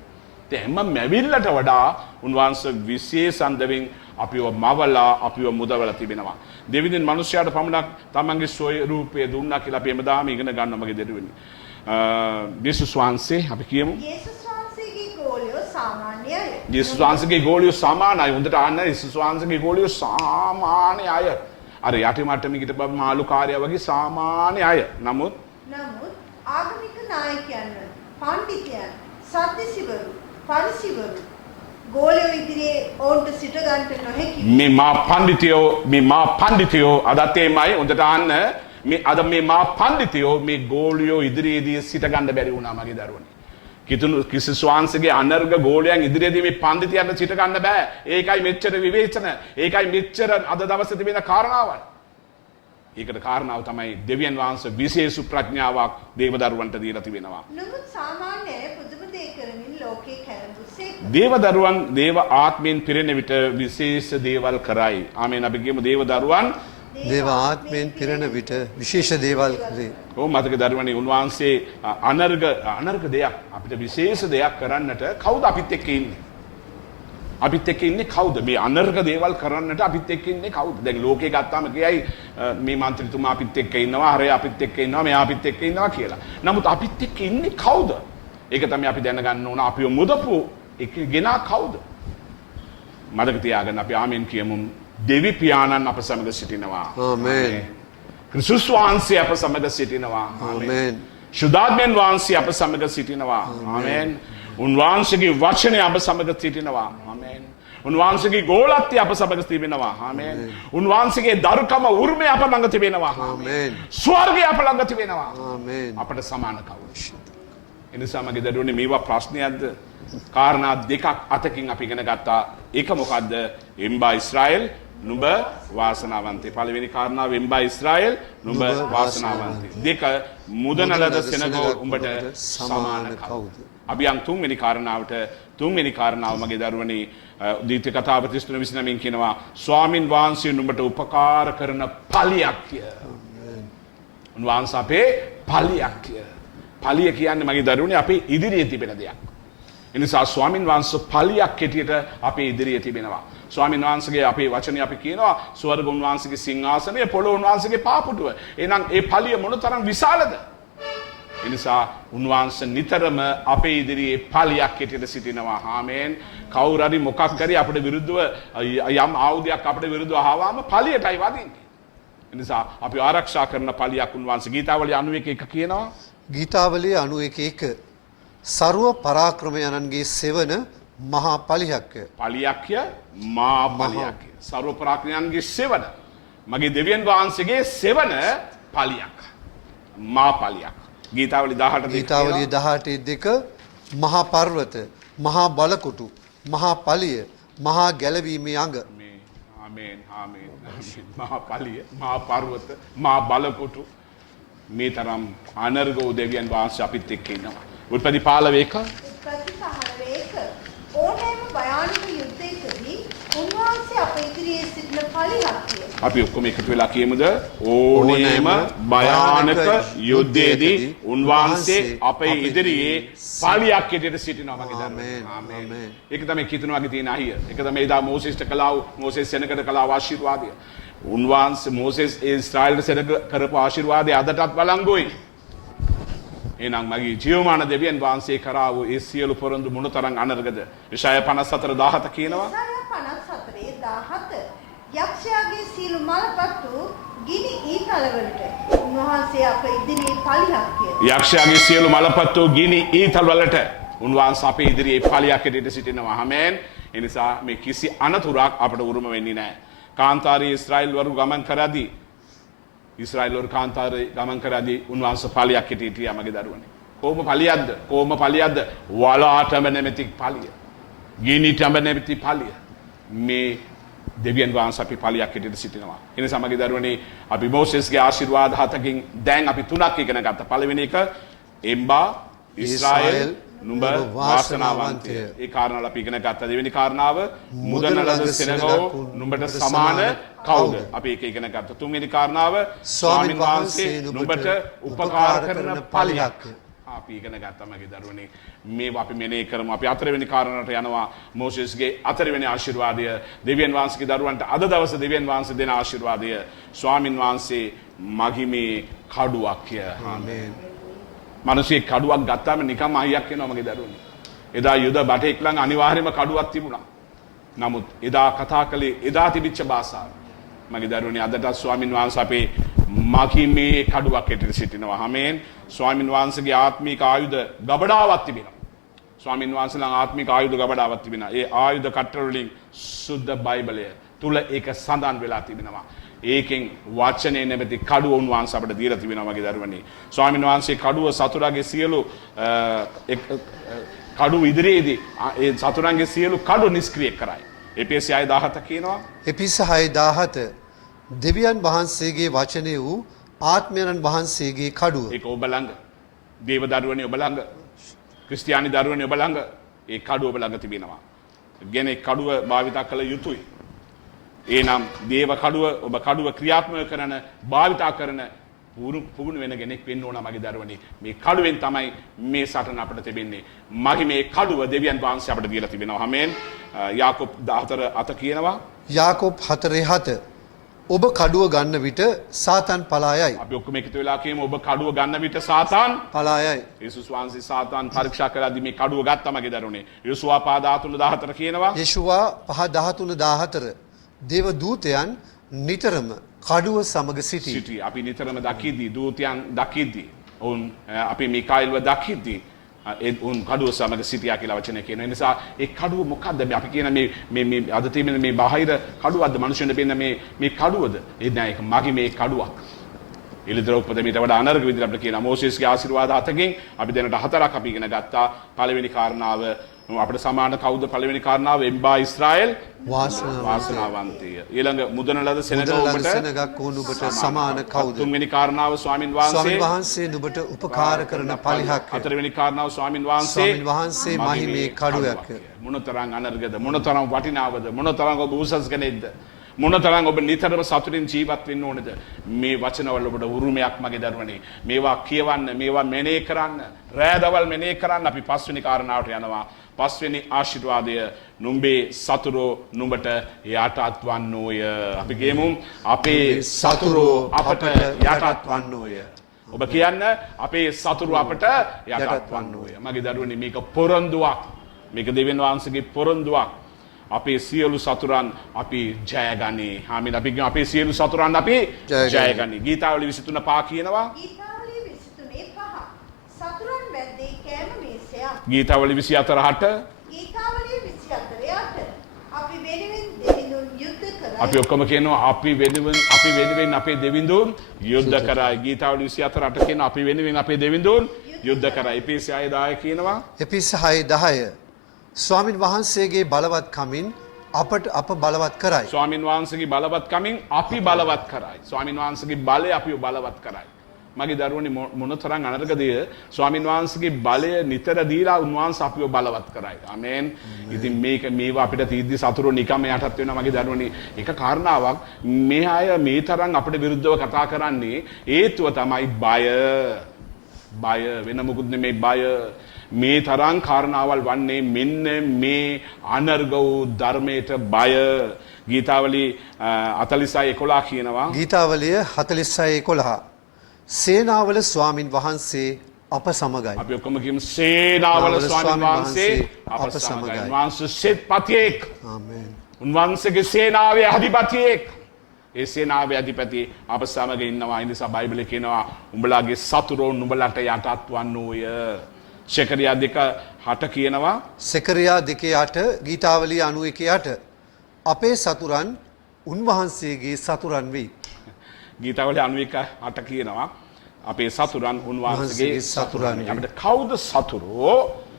තෙම මැවිල්ලට වඩා උන්වහන්සේ විශේෂන්දමින් අපිව මවලා අපිව මුදවලා තිබෙනවා. දෙවිදින් මිනිසයාට පමණක් තමන්ගේ ස්වරූපය දුන්නා කියලා අපි එමදාම ඉගෙන ගන්නවා මගේ දෙවියනි. යේසුස් වහන්සේ අපි කියමු. යේසුස් වහන්සේගේ ගෝලියෝ සාමාන්‍ය අය. යේසුස් වහන්සේගේ ගෝලියෝ සාමාන්‍යයි. හොඳට අහන්න යේසුස් වහන්සේගේ ගෝලියෝ සාමාන්‍ය අය. අර යටි මට්ටමේ හිටපු මාළුකාරයා වගේ සාමාන්‍ය අය. නමුත් ආගමික නායකයන්, පඬිතුයන්, සද්දසිවරු, පරිසිවරු ගෝලියෝ ඉදිරියේ ඔවුන්ට සිට ගන්නට නොහැකි. මේ මා පඬිතුයෝ අදත් එමය. හොඳට අහන්න මේ අද මේ මා පඬිතුයෝ මේ ගෝලියෝ ඉදිරියේදී සිට ගන්න බැරි වුණා මගේ දරුවනේ. කිසිස් වහන්සේගේ අනර්ග ගෝලයන් ඉදිරියේදී මේ පඬිතියන්ට සිට ගන්න බෑ. ඒකයි මෙච්චර විවේචන. ඒකයි මෙච්චර අද දවසේ තිබෙන කාරණාවල්. ඒකට කාරණාව තමයි දෙවියන් වහන්සේ විශේෂ ප්‍රඥාවක් දේවදරුවන්ට දීලා තිබෙනවා. නමුත් සාමාන්‍ය අය පුදුම දේ කරමින් ලෝකේ කැරඹුසෙක්. දේවදරුවන් දේව ආත්මයෙන් පිරෙන විට විශේෂ දේවල් කරයි. ආමේන්. අපි කියමු දේවදරුවන් දේව ආත්මයෙන් පිරෙන විට විශේෂ දේවල් කරේ. ඔව් මතක දරුවනේ උන්වහන්සේ අනර්ග දෙයක් අපිට විශේෂ දෙයක් කරන්නට කවුද අපිත් එක්ක ඉන්නේ? අපිත් එක්ක ඉන්නේ කවුද? මේ අනර්ග දේවල් කරන්නට අපිත් එක්ක ඉන්නේ කවුද? දැන් ලෝකේ ගත්තාම කියයි මේ മന്ത്രിතුමා අපිත් එක්ක ඉන්නවා, හරය අපිත් එක්ක ඉන්නවා, මෙයා අපිත් එක්ක ඉන්නවා කියලා. නමුත් අපිත් එක්ක ඉන්නේ කවුද? ඒක තමයි අපි දැනගන්න ඕන. අපිව මුදපු එකගෙනා කවුද? මතක තියාගන්න අපි ආමෙන් කියමු. දෙවි පියාණන් අප සමග සිටිනවා. ආමේන්. ක්‍රිස්තුස් වහන්සේ අප සමග සිටිනවා. ආමේන්. ශුද්ධාත්මයන් වහන්සේ අප සමග සිටිනවා. ආමේන්. උන්වහන්සේගේ වචනය අප සමග සිටිනවා. ආමේන්. උන්වහන්සේගේ ගෝලත්වය අප සමග තිබෙනවා. ආමේන්. උන්වහන්සේගේ දරුකම උරුමය අප ළඟ තිබෙනවා. ආමේන්. ස්වර්ගය අප ළඟ තිබෙනවා. ආමේන්. අපට සමාන කවුද? එනිසා මගේ දරුවනේ මේවා ප්‍රශ්නයක්ද? කාරණා දෙකක් අතකින් අපි ඉගෙන ගත්තා. එක මොකද්ද? එම්බා ඉස්රායෙල් නුඹ වාසනාවන්තේ. පළවෙනි කාරණාව එම්බා ඉස්රායෙල් නුඹ වාසනාවන්තේ. දෙක මුදනලද සෙනගෝ උඹට සමාන කවුද? අපි යම් තුන්වෙනි කාරණාවට. තුන්වෙනි කාරණාව මගේ දරුවනේ දීත්‍ය කතාව 33:29 කියනවා ස්වාමින් වහන්සේ නුඹට උපකාර කරන පලියක්. උන්වහන්සේ අපේ පලියක්. පලිය කියන්නේ මගේ දරුවනේ අපේ ඉදිරියේ තිබෙන දෙයක්. එනිසා ස්වාමින් වහන්සේ පලියක් හැටියට අපේ ඉදිරියේ තිබෙනවා. ස්වාමින් වහන්සේගේ අපේ වචනේ අපි කියනවා ස්වර්ග උන්වහන්සේගේ සිංහාසනය, පොළොව උන්වහන්සේගේ පාපුටුව. එහෙනම් ඒ පලිය මොනතරම් විශාලද? එනිසා උන්වහන්සේ නිතරම අපේ ඉදිරියේ පලියක් හැටියට සිටිනවා. ආමේන්. කවුරු හරි මොකක් හරි අපිට විරුද්ධව යම් ආයුධයක් අපිට විරුද්ධව ආවම පලියටයි වදින්නේ. එනිසා අපි ආරක්ෂා කරන පලියක් උන්වහන්සේ ගීතාවලිය 91 කියනවා. ගීතාවලිය 91 සර්ව පරාක්‍රම යනන්ගේ සෙවන මහා පලියක්ය. පලියක්ය මා පලියක්ය. සර්ව පරාක්‍රමයන්ගේ සෙවන. මගේ දෙවියන් වහන්සේගේ සෙවන පලියක්. මා පලියක්. ගීතාවලිය 18 ගීතාවලිය 18 මහා පර්වත, මහා බලකොටු, මහා පලිය, මහා ගැලවීමේ අඟ. ආමේන් ආමේන්. මහා පලිය, මහා පර්වත, මහා බලකොටු මේ තරම් අනර්ගෝ දෙවියන් වහන්සේ අපිත් එක්ක ඉන්නවා. උත්පත්ති 15 ඕනෑම භයානක යුද්ධයකදී උන්වහන්සේ අප ඉදිරියේ සිටින පලියක්ය. අපි ඔක්කොම එකතු වෙලා කියමුද? ඕනෑම භයානක යුද්ධයේදී උන්වහන්සේ අපේ ඉදිරියේ පලියක් හැටියට සිටිනවා මගේ දරුවෝ. ආමේන්. ඒක තමයි කිතුණාගේ තියෙන අහිය. ඒක තමයි එදා මෝසෙස්ට කළා මෝසෙස් සෙනගට කළා ආශිර්වාදය. උන්වහන්සේ මෝසෙස් ඉස්රායෙල්ට සෙනග කරපු ආශිර්වාදය අදටත් වළංගුයි. එහෙනම් මගේ ජීවමාන දෙවියන් වහන්සේ කරා වූ ඒ සියලු පොරොන්දු මොනතරම් අනර්ගද? ඉසාය 54:17 කියනවා. ඉසාය 54:17 යක්ෂයාගේ සීළු මලපත්තු ගිනි ඊතලවලට උන්වහන්සේ අප ඉදිරියේ පලියක්ය. යක්ෂයාගේ සියලු මලපත්තු ගිනි ඊතල වලට උන්වහන්සේ අපේ ඉදිරියේ පලියක් හැටියට සිටිනවා. ආමේන්. ඒ නිසා මේ කිසි අනතුරක් අපට උරුම වෙන්නේ නැහැ. කාන්තාරී ඉස්රායෙල් වරු ගමන් කරදී ඉස්රායෙල් වරු කාන්තාරේ ගමන් කරදී උන්වහන්සේ පලියක් හිටිය මගේ දරුවනේ. කොහොම පලියක්ද? කොහොම පලියක්ද? වලාටම නැමැති පලිය. ගිනිටම නැමැති පලිය. මේ දෙවියන් වහන්සේ අපි පලියක් හිටියට සිටිනවා. ඒ නිසා මගේ දරුවනේ අපි මෝසෙස්ගේ ආශිර්වාද හතකින් දැන් අපි තුනක් ඉගෙන ගත්තා. පළවෙනි එක එම්බා ඉස්රායෙල් නුඹ නුඹ වාසනාවන්තය. ඒ කාරණාව අපි ඉගෙන ගත්තා. දෙවෙනි කාරණාව මුදන ලද සෙනගෝ නුඹට සමාන කවුද? අපි ඒක ඉගෙන ගත්තා. තුන්වෙනි කාරණාව ස්වාමින් වහන්සේ නුඹට උපකාර කරන පලියක්. අපි ඉගෙන ගත්තා මගේ දරුවනේ. මේවා අපි මෙනෙහි කරමු. අපි හතරවෙනි කාරණාවට යනවා. මෝසෙස්ගේ හතරවෙනි ආශිර්වාදය දෙවියන් වහන්සේගේ දරුවන්ට අද දවසේ දෙවියන් වහන්සේ දෙන ආශිර්වාදය ස්වාමින් වහන්සේ මහිමේ කඩුවක්ය. ආමේන්. මිනිස්සේ කඩුවක් ගත්තාම නිකම්ම අයියක් වෙනවා මගේ දරුවනේ. එදා යුද බටෙක් ළඟ අනිවාර්යයෙන්ම කඩුවක් තිබුණා. නමුත් එදා කතා කළේ එදා තිබිච්ච භාෂාව. මගේ දරුවනේ අදට ස්වාමින් වහන්සේ අපේ මහිමේ කඩුවක් ඇටියට සිටිනවා. ආමේන්. ස්වාමින් වහන්සේගේ ආත්මික ආයුධ ගබඩාවක් තිබෙනවා. ස්වාමින් වහන්සේ ළඟ ආත්මික ආයුධ ගබඩාවක් තිබෙනවා. ඒ ආයුධ කට්ටර වලින් සුද්ධ බයිබලය තුල ඒක සඳහන් වෙලා තිබෙනවා. ඒකෙන් වචනේ නැමැති කඩුව උන්වහන්සේ අපිට දීලා තිබෙනවා මගේ දරුවනේ. ස්වාමින් වහන්සේ කඩුව සතුරාගේ සියලු කඩුව ඉදිරියේදී ඒ සතුරන්ගේ සියලු කඩු නිෂ්ක්‍රිය කරයි. එපෙසි 6:17 කියනවා. එපිස 6:17 දෙවියන් වහන්සේගේ වචනය වූ ආත්මයන් වහන්සේගේ කඩුව. ඒක ඔබ ළඟ දේව දරුවනේ ඔබ ළඟ ක්‍රිස්තියානි දරුවනේ ඔබ ළඟ ඒ කඩුව ඔබ ළඟ තිබෙනවා. ගෙන කඩුව භාවිත කළ යුතුයි. එනම් දේව කඩුව ඔබ කඩුව ක්‍රියාත්මක කරන භාවිතා කරන පුහුණු වෙන කෙනෙක් වෙන්න ඕන මගේ දරුවනේ. මේ කඩුවෙන් තමයි මේ සටන අපිට තිබෙන්නේ. මහිමේ කඩුව දෙවියන් වහන්සේ අපිට දීලා තිබෙනවා. ආමේන්. යාකෝබ් 14:7 කියනවා. යාකෝබ් 4:7 ඔබ කඩුව ගන්න විට සාතන් පලායයි. අපි ඔක්කොම එකතු වෙලා කියමු ඔබ කඩුව ගන්න විට සාතන් පලායයි. යේසුස් වහන්සේ සාතන් පරීක්ෂා කරද්දී මේ කඩුව ගත්තා මගේ දරුවනේ. යෝසුවා 5:13 කියනවා. යේෂුවා 5:13 දේව දූතයන් නිතරම කඩුව සමග සිටි. අපි නිතරම දකිද්දී දූතයන් දකිද්දී ඔවුන් අපි මිකායිල්ව දකිද්දී උන් කඩුව සමග සිටියා කියලා වචනය කියන නිසා ඒ කඩුව මොකද්ද අපි කියන මේ අද තියෙන මේ බාහිර කඩුවක්ද මනුෂ්‍යයන්ට පෙන්න මේ කඩුවද ඒ නෑ ඒක මගේ මේ කඩුවක් එළිදරව්පත මීට වඩා අනර්ග විදිහට අපිට කියන මෝසෙස්ගේ ආශිර්වාද හතකින් අපි දැනට හතරක් අපි ඉගෙන ගත්තා. පළවෙනි කාරණාව අපිට සමාන කවුද? පළවෙනි කාරණාව එම්බා ඉස්රායෙල් වාසනාවන්තය. ඊළඟ මුදන ලද සෙනග ඔබට සමාන කවුද? තුන්වෙනි කාරණාව ස්වාමින් වහන්සේ නුඹට උපකාර කරන පලිහක්. හතරවෙනි කාරණාව ස්වාමින් වහන්සේ මහිමේ කඩුවක්. මොනතරම් අනර්ගද මොනතරම් වටිනාවද මොනතරම් ඔබ උසස් කෙනෙක්ද මොනතරම් ඔබ නිතරම සතුටින් ජීවත් වෙන්න ඕනේද මේ වචනවල ඔබට උරුමයක් මගේ දරුවනේ. මේවා කියවන්න මේවා මෙනෙහි කරන්න රැදවල් මෙනෙහි කරන්න. අපි පස්වෙනි කාරණාවට යනවා. පස්වෙනි ආශිර්වාදය නුඹේ සතුරෝ නුඹට යටත් වන්නෝය. අපි කියමු අපේ සතුරෝ අපට යටත් වන්නෝය. ඔබ කියන්න අපේ සතුරු අපට යටත් වන්නෝය. මගේ දරුවනේ මේක පොරොන්දුවක්. මේක දෙවියන් වහන්සේගේ පොරොන්දුවක්. අපේ සියලු සතුරන් අපි ජයගනී. ආමීන්. අපි අපේ සියලු සතුරන් අපි ජයගනී. ගීතාවලි 23:5 කියනවා. ගීතාවලිය 23:5 සතුරන් වැද්දේ කෑම මේසයක්. ගීතාවලි 24:8 ගීතාවලිය 24:8 අපි වෙනුවෙන් දෙවිඳුන් යුද්ධ කරයි. අපි ඔක්කොම කියනවා අපි වෙනුවෙන් අපේ දෙවිඳුන් යුද්ධ කරයි. ගීතාවලි 24:8 කියනවා අපි වෙනුවෙන් අපේ දෙවිඳුන් යුද්ධ කරයි. එපෙසි 6:10 කියනවා. එපෙසි 6:10 ස්වාමින් වහන්සේගේ බලවත් කමින් අප බලවත් කරයි. ස්වාමින් වහන්සේගේ බලවත් කමින් අපි බලවත් කරයි. ස්වාමින් වහන්සේගේ බලය අපිව බලවත් කරයි. මගේ දරුවනේ මොනතරම් අනර්ගද ස්වාමින් වහන්සේගේ බලය නිතර දීලා උන්වහන්සේ අපිව බලවත් කරයි. ආමේන්. ඉතින් මේවා අපිට තීද්දි සතුරු නිකම්ම යටත් වෙනවා මගේ දරුවනේ. එක කාරණාවක් මේ අය මේ තරම් අපිට විරුද්ධව කතා කරන්නේ හේතුව තමයි බය වෙන මොකුත් නෙමෙයි බය. මේ තරම් කාරණාවල් වන්නේ මෙන්න මේ අනර්ග වූ ධර්මයට බය. ගීතාවලි 46:11 කියනවා. ගීතාවලිය 46:11 සේනාවල ස්වාමින් වහන්සේ අප සමගයි. අපි ඔක්කොම කියමු සේනාවල ස්වාමින් වහන්සේ අප සමගයි. උන්වහන්සේ සෙත්පතියෙක්. ආමේන්. උන්වහන්සේගේ සේනාවේ අධිපතියෙක්. ඒ සේනාවේ අධිපති අප සමග ඉන්නවා. ඒ නිසා බයිබලයේ කියනවා උඹලාගේ සතුරෝ නුඹලට යටත් වන්නෝය. සෙකරියා 2:8 කියනවා. සෙකරියා 2:8 ගීතාවලිය 91:8 අපේ සතුරන් උන්වහන්සේගේ සතුරන් වෙයි. ගීතාවලිය 91:8 කියනවා අපේ සතුරන් උන්වහන්සේගේ සතුරන්. අපිට කවුද සතුරෝ?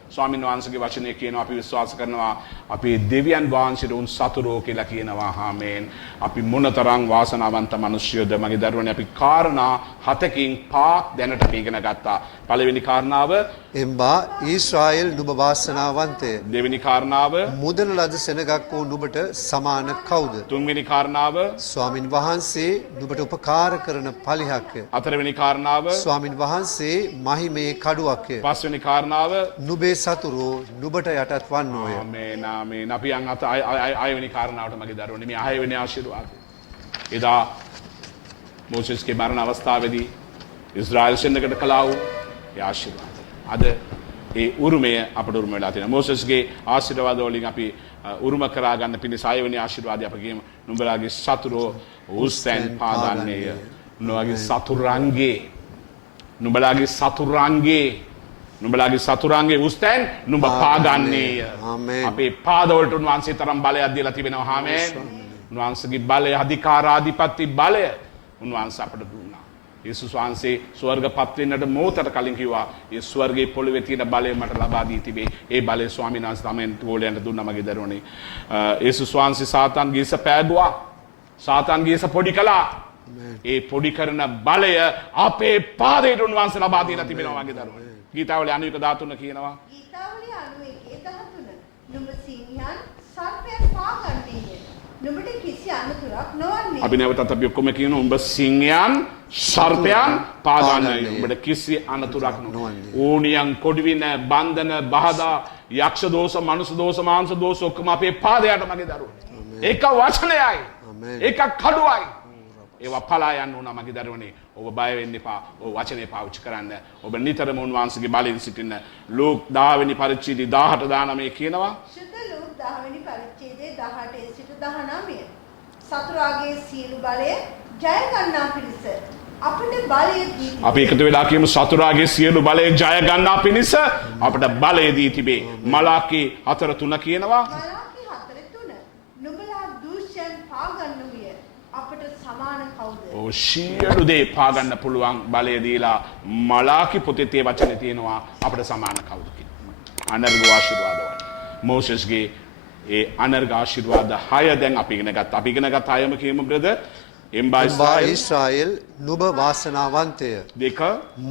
ස්වාමීන් වහන්සේගේ වචනේ කියනවා අපි විශ්වාස කරනවා අපි දෙවියන් වහන්සේට උන් සතුරෝ කියලා කියනවා. ආමේන්. අපි මොනතරම් වාසනාවන්ත මිනිස්සුද මගේ දරුවනේ. අපි කාරණා 7කින් 5ක් දැනට අපි ඉගෙන ගත්තා. පළවෙනි කාරණාව එම්බා ඊශ්‍රායෙල් නුඹ වාසනාවන්තය. දෙවෙනි කාරණාව මුදන ලද සෙනගක් වූ නුඹට සමාන කවුද? තුන්වෙනි කාරණාව ස්වාමින් වහන්සේ නුඹට උපකාර කරන පලිහක්ය. හතරවෙනි කාරණාව ස්වාමින් වහන්සේ මහිමේ කඩුවක්ය. පස්වෙනි කාරණාව නුඹේ සතුරෝ නුඹට යටත් වන්නෝය. ආමේන් ආමේන්. අපි යන් අත ආයවෙනි කාරණාවට මගේ දරුවනේ මේ ආයවෙනි ආශිර්වාදය. එදා මෝසෙස්ගේ මරණ අවස්ථාවේදී ඉස්රායෙල් සෙනගකට කළා වූ ඒ ආශිර්වාදය. අද ඒ උරුමය අපට උරුම වෙලා තියෙනවා. මෝසෙස්ගේ ආශිර්වාද වලින් අපි උරුම කරා ගන්න පිණිස ආයවෙනි ආශිර්වාදය අපි කියමු. නුඹලාගේ සතුරෝ උස්සෙන් පාගන්නේය. නුඹලාගේ සතුරන්ගේ නුඹලාගේ සතුරන්ගේ උස්තැන් නුඹ පාගන්නේය. ආමේන්. අපේ පාදවලට උන්වහන්සේ තරම් බලයක් දීලා තිබෙනවා. ආමේන්. උන්වහන්සේගේ බලය, අධිකාරාධිපති බලය උන්වහන්සේ අපට දුන්නා. යේසුස් වහන්සේ ස්වර්ගපත් වෙන්නට මොහොතකට කලින් කිව්වා ඒ ස්වර්ගයේ පොළවේ තියෙන බලය මට ලබා දී තිබේ. ඒ බලය ස්වාමීන් වහන්සේ තමයි ගෝලයන්ට දුන්නා මගේ දරුවනේ. යේසුස් වහන්සේ සාතන්ගේ ඉස පෑදුවා. සාතන්ගේ ඉස පොඩි කළා. ඒ පොඩි කරන බලය අපේ පාදයට උන්වහන්සේ ලබා දීලා තිබෙනවා මගේ දරුවනේ. ගීතාවලිය 91:13 කියනවා. ගීතාවලිය 91:13 නුඹ සිංහයන් සර්පයන් පාගන්නේය. නුඹට කිසි අනතුරක් නොවන්නේ. අපි නැවතත් අපි ඔක්කොම කියනවා උඹ සිංහයන් සර්පයන් පාගන්නේය. උඹට කිසි අනතුරක් නොවන්නේ. ඕනියන් කොඩවින බන්ධන බහදා යක්ෂ දෝෂ මනුෂ්‍ය දෝෂ මාංශ දෝෂ ඔක්කොම අපේ පාදයට මගේ දරුවනේ. ඒක වචනයයි. ඒක කඩුවයි. ඒවා පලා යන්න උනා මගේ දරුවනේ. ඔබ බය වෙන්න එපා. ඔබ වචනේ පාවිච්චි කරන්න. ඔබ නිතරම උන්වහන්සේගේ බලයෙන් සිටින්න. ලූක් 10 වෙනි පරිච්ඡේදය 18 19 කියනවා. ශුද්ධ ලූක් 10 වෙනි පරිච්ඡේදයේ 18 සිට 19. සතුරාගේ සියලු බලය ජය ගන්නා පිණිස අපට බලය දී තිබේ. අපි එකතු වෙලා කියමු සතුරාගේ සියලු බලය ජය ගන්නා පිණිස අපට බලය දී තිබේ. මලාකී 4:3 කියනවා. මලාකී 4:3 නුඹලා දූෂ්‍යයන් පාගන්නුවිය. අපට සමාන කවුද? ඔව් සියලු දේ පාගන්න පුළුවන් බලය දීලා මලාකී පොතේ තේ වචනේ තියෙනවා අපට සමාන කවුද කියලා. අනර්ග ආශිර්වාදවල. මෝසෙස්ගේ ඒ අනර්ග ආශිර්වාද 6 දැන් අපි ඉගෙන ගත්තා. අපි ඉගෙන ගත්ත 6ම කියමු බ්‍රදර්. එම්බා ඊශ්‍රායෙල් නුඹ වාසනාවන්තය. දෙක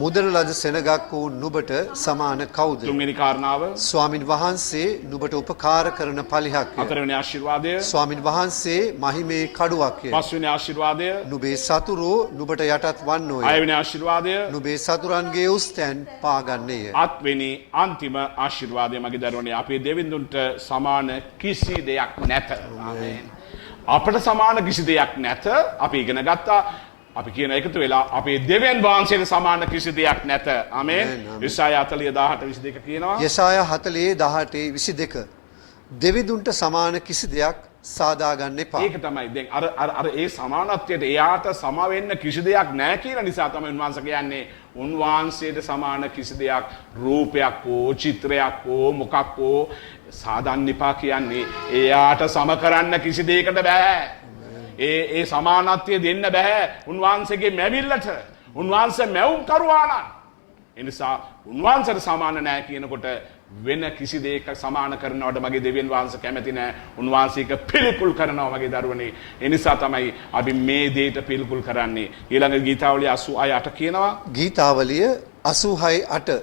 මුදන ලද සෙනගක් වූ නුඹට සමාන කවුද? තුන්වෙනි කාරණාව ස්වාමින් වහන්සේ නුඹට උපකාර කරන පලිහක්ය. හතරවෙනි ආශිර්වාදය ස්වාමින් වහන්සේ මහිමේ කඩුවක්ය. පස්වෙනි ආශිර්වාදය නුඹේ සතුරෝ නුඹට යටත් වන්නෝය. හයවෙනි ආශිර්වාදය නුඹේ සතුරන්ගේ උස්තැන් පාගන්නේය. අත්වෙනි අන්තිම ආශිර්වාදය මගේ දරුවනේ අපේ දෙවිඳුන්ට සමාන කිසි දෙයක් නැත. ආමේන්. අපට සමාන කිසි දෙයක් නැත. අපි ඉගෙන ගත්තා. අපි කියන එකතු වෙලා අපේ දෙවියන් වහන්සේට සමාන කිසි දෙයක් නැත. ආමේන්. යෙසායා 40:18-22 කියනවා. යෙසායා 40:18-22 දෙවිඳුන්ට සමාන කිසි දෙයක් සාදා ගන්න එපා. ඒක තමයි. දැන් අර ඒ සමානත්වයට එයාට සම වෙන්න කිසි දෙයක් නැහැ කියන නිසා තමයි උන්වහන්සේ කියන්නේ උන්වහන්සේට සමාන කිසි දෙයක් රූපයක් හෝ චිත්‍රයක් හෝ මොකක් හෝ සාදන්න එපා කියන්නේ එයාට සම කරන්න කිසි දෙයකට බෑ. ඒ සමානත්වය දෙන්න බෑ උන්වහන්සේගේ මැවිල්ලට. උන්වහන්සේ මැවුම් කරුවා නම්. ඒ නිසා උන්වහන්සේට සමාන නැහැ කියනකොට වෙන කිසි දෙයක සමාන කරනවට මගේ දෙවියන් වහන්සේ කැමති නැහැ. උන්වහන්සේක පිළිකුල් කරනවා මගේ දරුවනේ. ඒ නිසා තමයි අපි මේ දෙයට පිළිකුල් කරන්නේ. ඊළඟ ගීතාවලිය 86:8 කියනවා. ගීතාවලිය 86:8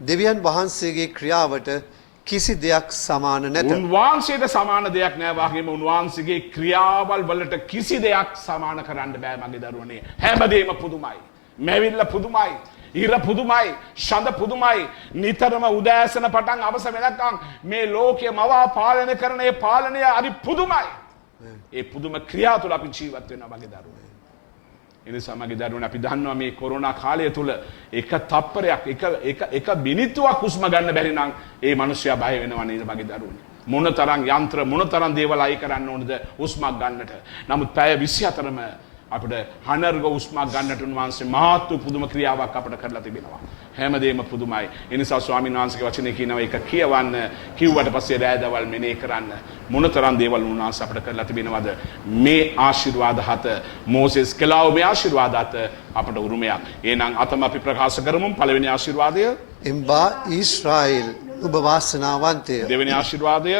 දෙවියන් වහන්සේගේ ක්‍රියාවට කිසි දෙයක් සමාන නැත. උන්වහන්සේට සමාන දෙයක් නෑ. වගේම උන්වහන්සේගේ ක්‍රියාවල් වලට කිසි දෙයක් සමාන කරන්න බෑ මගේ දරුවනේ. හැමදේම පුදුමයි. මැවිල්ල පුදුමයි. ඉර පුදුමයි. ශඳ පුදුමයි. නිතරම උදෑසන පටන් අවස වෙනකම් මේ ලෝකයේ මවා පාලනය කරන ඒ පාලනය හරි පුදුමයි. ඒ පුදුම ක්‍රියා තුළ අපි ජීවත් වෙනවා මගේ දරුවනේ. එනිසා මගේ දරුවනේ අපි දන්නවා මේ කොරෝනා කාලය තුල එක තප්පරයක් එක මිනිත්තුවක් හුස්ම ගන්න බැරි නම් ඒ මිනිස්සයා බය වෙනවා නේද මගේ දරුවනේ. මොනතරම් යන්ත්‍ර මොනතරම් දේවල් අයි කරන්න ඕනද හුස්මක් ගන්නට. නමුත් පැය 24ම අපිට හනර්ග හුස්මක් ගන්නට උන්වහන්සේ මහත් පුදුම ක්‍රියාවක් අපිට කරලා තිබෙනවා. හැමදේම පුදුමයි. ඒ නිසා ස්වාමීන් වහන්සේගේ වචනේ කියනවා ඒක කියවන්න කිව්වට පස්සේ රැදවල් මෙනේ කරන්න මොනතරම් දේවල් උන්වහන්සේ අපිට කරලා තිබෙනවද. මේ ආශිර්වාද හත මෝසෙස් කළා මේ ආශිර්වාද හත අපට උරුමයක්. එහෙනම් අතම අපි ප්‍රකාශ කරමු පළවෙනි ආශිර්වාදය, එම්බා ඊශ්‍රායෙල් නුබ වාසනාවන්තය. දෙවෙනි ආශිර්වාදය,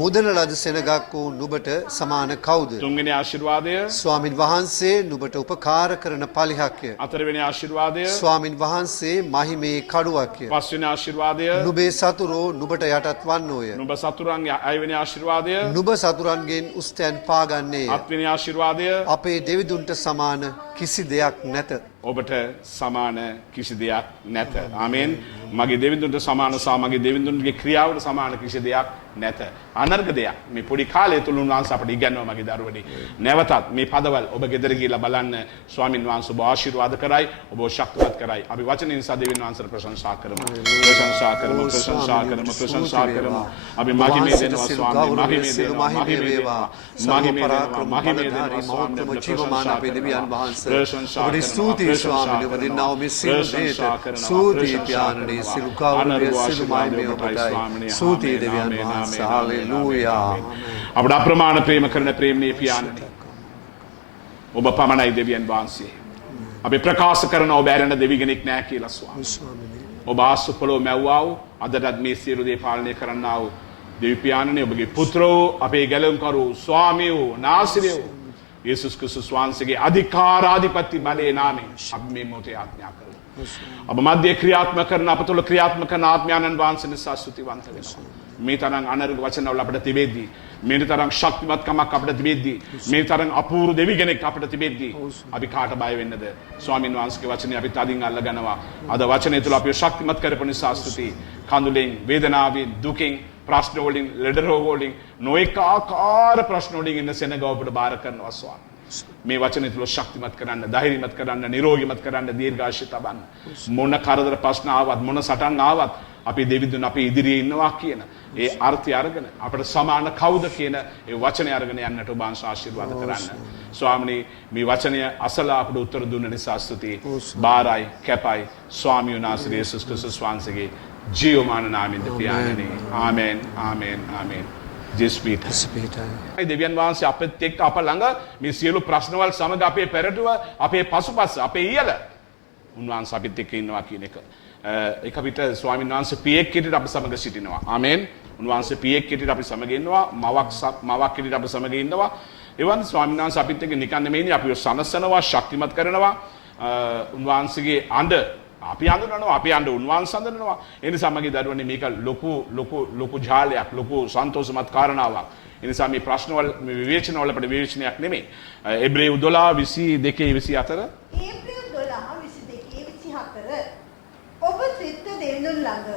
මුදන ලද සෙනගක් වූ නුබට සමාන කවුද? තුන්වෙනි ආශිර්වාදය, ස්වාමින් වහන්සේ නුබට උපකාර කරන පලිහක්ය. හතරවෙනි ආශිර්වාදය, ස්වාමින් වහන්සේ මහිමේ කඩුවක්ය. පස්වෙනි ආශිර්වාදය, නුබේ සතුරෝ නුබට යටත් වන්නෝය. නුඹ සතුරන්ගේ අයවෙනි ආශිර්වාදය, නුබ සතුරන්ගෙන් උස්තැන් පාගන්නේය. හත්වෙනි ආශිර්වාදය, අපේ දෙවිදුන්ට සමාන කිසි දෙයක් නැත. ඔබට සමාන කිසි දෙයක් නැත. ආමෙන්. මගේ දෙවිඳුන්ට සමාන සහ මගේ දෙවිඳුන්ගේ ක්‍රියාවට සමාන කිසි දෙයක් නැත. අනර්ග දෙයක් මේ පොඩි කාලය තුල උන්වහන්සේ අපට ඉගන්වනවා මගේ දරුවනි. නැවතත් මේ පදවල් ඔබ ගෙදර ගිහිල්ලා බලන්න. ස්වාමින් වහන්සේ ඔබ ආශිර්වාද කරයි, ඔබ ශක්තිමත් කරයි. අපි වචනේ නිසා දෙවියන් වහන්සේට ප්‍රශංසා කරමු. ප්‍රශංසා කරමු, ප්‍රශංසා කරමු, ප්‍රශංසා කරමු. අපි මහිමේ දෙනවා ස්වාමී, මහිමේ දෙනවා, මහිමේ දෙනවා, මහිමේ දෙනවා, මහිමේ දෙනවා ස්වාමී. ජීවමාන අපේ දෙවියන් වහන්සේ. ප්‍රශංසා ඔබට ස්තුතියි ස්වාමී. ඔබ දෙන්නා වූ මේ සියලු දේට ස්තුතියි පියාණනි. සියලු ගෞරවය, සියලු මහිමය ඔබටයි. ස්තුතියි දෙවියන් වහන්සේ. හාලෙලූයා. අපට අප්‍රමාණ ප්‍රේම කරන ප්‍රේමණීය පියාණනි, ඔබ පමණයි දෙවියන් වහන්සේ. අපි ප්‍රකාශ කරන ඔබ ඇරෙන දෙවි කෙනෙක් නැහැ කියලා ස්වාමී. ඔබ ආසුපලෝ මැව්වා වූ අදටත් මේ සියලු දේ පාලනය කරන්නා වූ දෙවි පියාණනි, ඔබගේ පුත්‍රෝ, අපේ ගැලුම්කරු ස්වාමියෝ, නාසරියෝ යේසුස් ක්‍රිස්තුස් වහන්සේගේ අධිකාරාධිපති බලයේ නාමයෙන් අපි මේ මොහොතේ ආඥා කරමු. ඔබ මැද ක්‍රියාත්මක කරන අප තුළ ක්‍රියාත්මක කරන ආත්මයන්න් වහන්සේ නිසා ස්තුතිවන්ත වෙනවා. මේ තරම් අනර්ග වචනවල අපිට තිබෙද්දී, මේ තරම් ශක්තිමත්කමක් අපිට තිබෙද්දී, මේ තරම් අපූර්ව දෙවි කෙනෙක් අපිට තිබෙද්දී අපි කාට බය වෙන්නද? ස්වාමින් වහන්සේගේ වචනේ අපි තදින් අල්ලගනවා. අද වචනේ තුළ අපිව ශක්තිමත් කරපු නිසා ස්තුතියි. කඳුලෙන්, වේදනාවෙන්, දුකින්, ප්‍රශ්න වලින්, ලෙඩ රෝග වලින්, නොඑක ආකාර ප්‍රශ්න වලින් ඉන්න සෙනග ඔබට බාර කරනවා ස්වාමී. මේ වචනේ තුල ශක්තිමත් කරන්න, ධෛර්යමත් කරන්න, නිරෝගීමත් කරන්න, දීර්ඝාෂය තබන්න. මොන කරදර ප්‍රශ්න ආවත්, මොන සටන් ආවත් අපි දෙවිඳුන් අපි ඉදිරියේ ඉන්නවා කියන ඒ අර්ථය අරගෙන අපට සමාන කවුද කියන ඒ වචනය අරගෙන යන්නට ඔබ ආශිර්වාද කරන්න. ස්වාමිනේ, මේ වචනය අසලා අපට උත්තර දුන්න නිසා ස්තුතියි. බාරයි, කැපයි ස්වාමී වහන්සේ යේසුස් ක්‍රිස්තුස් වහන්සේගේ ජීවමාන නාමයෙන් පියාණනි. ආමෙන්, ආමෙන්, ආමෙන්. දෙවියන් වහන්සේ අපත් එක්ක අප ළඟ මේ සියලු ප්‍රශ්නවල් සමග අපේ පෙරටුව, අපේ පසුපස, අපේ ඉහළ උන්වහන්සේ අපිත් එක්ක ඉන්නවා කියන එක. ඒක අපිට ස්වාමීන් වහන්සේ පියෙක් කෙටිට අප සමග සිටිනවා. ආමෙන්. උන්වහන්සේ පියෙක් කෙටිට අපි සමග ඉන්නවා. මවක් කෙටිට අප සමග ඉන්නවා. එවන් ස්වාමීන් වහන්සේ අපිත් එක්ක නිකන් නෙමෙයි, අපිව සනසනවා, ශක්තිමත් කරනවා. උන්වහන්සේගේ අඬ අපි අඳුනනවා, අපි අඬ උන්වහන්සේ අඳුනනවා. ඒ නිසා මගේ දරුවනේ මේක ලොකු ජාලයක්, ලොකු සන්තෝෂමත් කාරණාවක්. ඒ නිසා මේ ප්‍රශ්නවල මේ විවේචනවල අපිට විවේචනයක් නෙමෙයි. එබ්‍රේයු 12:22-24 ඒප්‍රිල් 12:22-24 ඔබ ත්‍රිත්ව දෙවිඳුන් ළඟ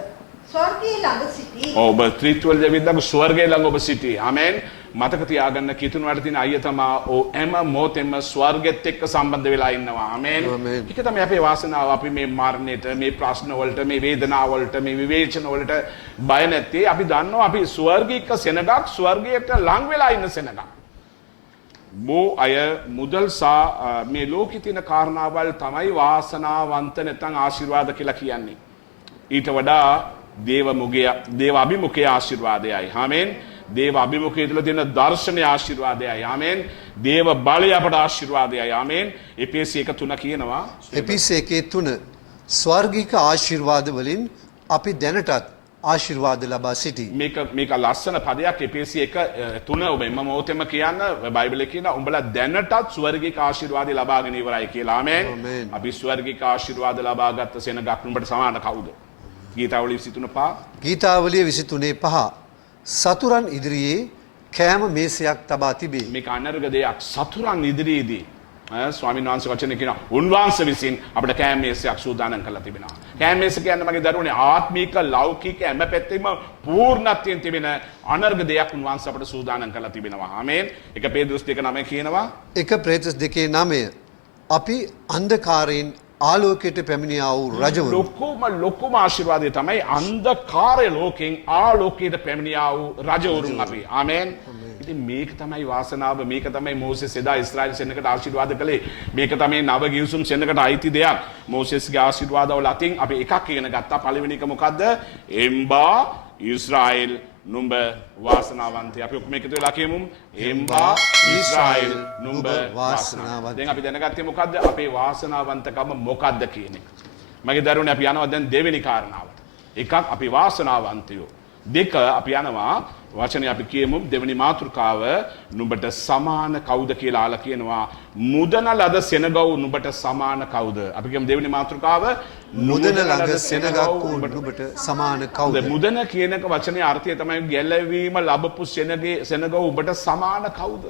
ස්වර්ගයේ ළඟ සිටි. ඔබ ත්‍රිත්ව දෙවිඳුන් ස්වර්ගයේ ළඟ ඔබ සිටි. ආමෙන්. මතක තියාගන්න කිතුණුවට තියෙන අයිය තමා එම මොතෙම ස්වර්ගෙත් එක්ක සම්බන්ධ වෙලා ඉන්නවා. ආමෙන්. ඒක තමයි අපේ වාසනාව. අපි මේ මරණයට, මේ ප්‍රශ්න වලට, මේ වේදනාව වලට, මේ විවේචන වලට බය නැත්තේ. අපි දන්නවා අපි ස්වර්ගික සෙනගක්, ස්වර්ගයට ලං වෙලා ඉන්න සෙනගක්. බෝ අය මුදල් සහ මේ ලෝකේ තියෙන කාරණාවල් තමයි වාසනාවන්ත නැත්නම් ආශිර්වාද කියලා කියන්නේ. ඊට වඩා දේව අභිමුඛයේ ආශිර්වාදයයි. ආමෙන්. දේව අභිමුඛයේ තුල තියෙන දර්ශනීය ආශිර්වාදයයි. ආමෙන්. දේව බලය අපට ආශිර්වාදයයි. ආමෙන්. එපේසි 1:3 කියනවා. එපේසි 1:3 ස්වර්ගික ආශිර්වාද වලින් අපි දැනටත් ආශිර්වාද ලබා සිටී. මේක ලස්සන පදයක්. එපේසි 1:3 ඔබ එම මොහොතේම කියන්න බයිබලයේ කියන උඹලා දැනටත් ස්වර්ගික ආශිර්වාද ලබාගෙන ඉවරයි කියලා. ආමෙන්. අපි ස්වර්ගික ආශිර්වාද ලබාගත්ත සෙනගක් උඹට සමාන කවුද? ගීතාවලිය 23:5. ගීතාවලිය 23:5 සතුරන් ඉදිරියේ කෑම මේසයක් තබා තිබේ. මේක අනර්ග දෙයක්. සතුරන් ඉදිරියේදී ස්වාමීන් වහන්සේ වචනේ කියනවා උන්වහන්සේ විසින් අපිට කෑම මේසයක් සූදානම් කරලා තිබෙනවා. කෑම මේස කියන්නේ මගේ දරුවනේ ආත්මික, ලෞකික හැම පැත්තෙම පූර්ණත්වයෙන් තිබෙන අනර්ග දෙයක් උන්වහන්සේ අපිට සූදානම් කරලා තිබෙනවා. ආමෙන්. 1 පේතෘස් 2:9 කියනවා. 1 පේතෘස් 2:9 අපි අන්ධකාරයෙන් ආලෝකයට පැමිණියා වූ රජවරු. ලොකුම ආශිර්වාදය තමයි අන්ධකාරය ලෝකෙන් ආලෝකයට පැමිණියා වූ රජවරුන් අපි. ආමෙන්. ඉතින් මේක තමයි වාසනාව. මේක තමයි මෝසෙස් එදා ඊශ්‍රායෙල් සෙනඟට ආශිර්වාද කළේ. මේක තමයි නව ගිවිසුම් සෙනඟට අයිති දෙයක්. මෝසෙස්ගේ ආශිර්වාදවල අතින් අපි එකක් ඉගෙන ගත්තා. පළවෙනි එක මොකද්ද? එම්බා ඊශ්‍රායෙල් නුඹ වාසනාවන්තයි. අපි ඔක්කොම එකතු වෙලා කියමු. එම්බා ඊශ්‍රායෙල් නුඹ වාසනාවන්තයි. දැන් අපි දැනගත්තේ මොකද්ද? අපේ වාසනාවන්තකම මොකද්ද කියන එක. මගේ දරුවනේ අපි යනවා දැන් දෙවෙනි කාරණාවට. එකක් අපි වාසනාවන්තයෝ. දෙක අපි යනවා වචනේ අපි කියමු දෙවෙනි මාතෘකාව නුඹට සමාන කවුද කියලා ආලා කියනවා මුදන ලද සෙනගව නුඹට සමාන කවුද? අපි කියමු දෙවෙනි මාතෘකාව මුදන ළඟ සෙනගක් වූ නුඹට සමාන කවුද? මුදන කියනක වචනේ අර්ථය තමයි ගැලවීම ලැබපු සෙනගව උඹට සමාන කවුද?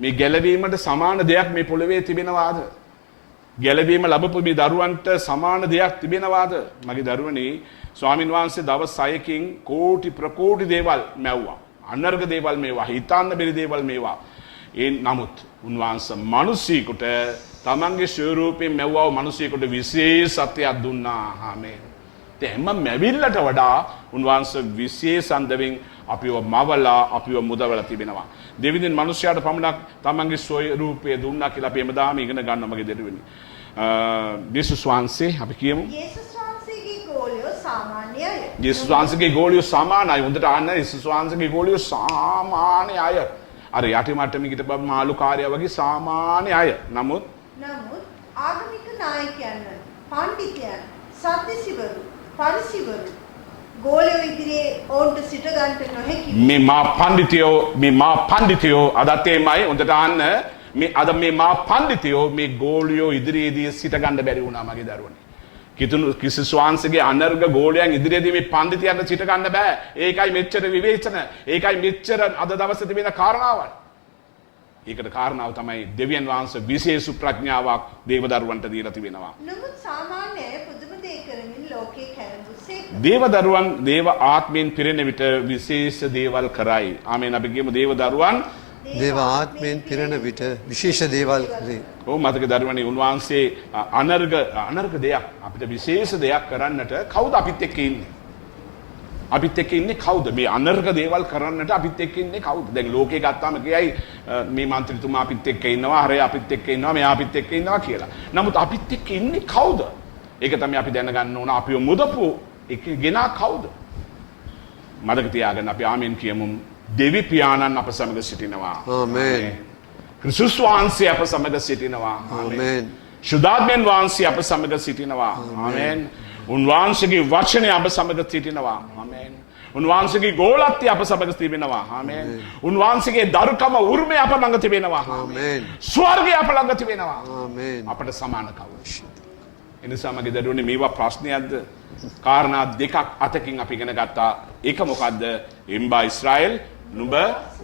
මේ ගැලවීමට සමාන දෙයක් මේ පොළවේ තිබෙනවාද? ගැලවීම ලැබපු මේ දරුවන්ට සමාන දෙයක් තිබෙනවාද? මගේ දරුවනේ ස්වාමින් වහන්සේ දවස් 6කින් කෝටි ප්‍රකෝටි දේවල් මැව්වා. අනර්ග දේවල් මේවා, හිතන්න බැරි දේවල් මේවා. ඒ නමුත් උන්වහන්සේ මිනිසෙකුට තමන්ගේ ස්වරූපයෙන් මැව්වව මිනිසෙකුට විශේෂත්වයක් දුන්නා. ආමේන්. තෙම මැවිල්ලට වඩා උන්වහන්සේ විශේෂන්දෙන් අපිව මවලා අපිව මුදවලා තිබෙනවා. දෙවිදින් මිනිසයාට පමණක් තමන්ගේ ස්වරූපය දුන්නා කියලා අපි එමදාම ඉගෙන ගන්නවා මගේ දෙවියනි. යේසුස් වහන්සේ අපි කියමු. යේසුස් වහන්සේගේ ගෝලියෝ සාමාන්‍ය අය. යේසුස් වහන්සේගේ ගෝලියෝ සාමාන්‍යයි. හොඳට අහන්න යේසුස් වහන්සේගේ ගෝලියෝ සාමාන්‍ය අය. අර යටි මට්ටමේ හිටපු මාළුකාරයා වගේ සාමාන්‍ය අය. නමුත් ආගමික නායකයන්, පඬිතුයන්, සද්දිසිවරු, පරිසිවරු ගෝලියෝ ඉදිරියේ ඔවුන්ට සිට ගන්නට නොහැකි. මේ මා පඬිතුයෝ අදත් එමයයි. හොඳට අහන්න අද මේ මා පඬිතුයෝ මේ ගෝලියෝ ඉදිරියේදී සිට ගන්න බැරි වුණා මගේ දරුවනේ. කිසිස් වහන්සේගේ අනර්ග ගෝලයන් ඉදිරියේදී මේ පඬිතියන්ට සිට ගන්න බෑ. ඒකයි මෙච්චර විවේචන. ඒකයි මෙච්චර අද දවසේ තිබෙන කාරණාවල්. ඒකට කාරණාව තමයි දෙවියන් වහන්සේ විශේෂ ප්‍රඥාවක් දේවදරුවන්ට දීලා තිබෙනවා. නමුත් සාමාන්‍ය අය පුදුම දේ කරමින් ලෝකේ කැරඹුසේක. දේවදරුවන් දේව ආත්මයෙන් පිරෙන විට විශේෂ දේවල් කරයි. ආමේන්. අපි කියමු දේවදරුවන් දේව ආත්මයෙන් පිරෙන විට විශේෂ දේවල් කරේ. ඔව් මතක දරුවනේ උන්වහන්සේ අනර්ග දෙයක් අපිට විශේෂ දෙයක් කරන්නට කවුද අපිත් එක්ක ඉන්නේ? අපිත් එක්ක ඉන්නේ කවුද? මේ අනර්ග දේවල් කරන්නට අපිත් එක්ක ඉන්නේ කවුද? දැන් ලෝකේ ගත්තාම කියයි මේ മന്ത്രിතුමා අපිත් එක්ක ඉන්නවා, හරය අපිත් එක්ක ඉන්නවා, මෙයා අපිත් එක්ක ඉන්නවා කියලා. නමුත් අපිත් එක්ක ඉන්නේ කවුද? ඒක තමයි අපි දැනගන්න ඕන. අපිව මුදපු ගෙනා කවුද? මතක තියාගන්න අපි ආමෙන් කියමු. දෙවි පියාණන් අප සමග සිටිනවා. ආමේන්. ක්‍රිස්තුස් වහන්සේ අප සමග සිටිනවා. ආමේන්. ශුද්ධාත්මයන් වහන්සේ අප සමග සිටිනවා. ආමේන්. උන්වහන්සේගේ වචනය අප සමග සිටිනවා. ආමේන්. උන්වහන්සේගේ ගෝලත්වය අප සමග තිබෙනවා. ආමේන්. උන්වහන්සේගේ දරුකම උරුමය අප ළඟ තිබෙනවා. ආමේන්. ස්වර්ගය අප ළඟ තිබෙනවා. ආමේන්. අපට සමාන කවුද? එනිසා මගේ දරුවනේ මේවා ප්‍රශ්නයක්ද? කාරණා දෙකක් අතකින් අපි ඉගෙන ගත්තා. එක මොකද්ද? එම්බා ඊශ්‍රායෙල් නුඹ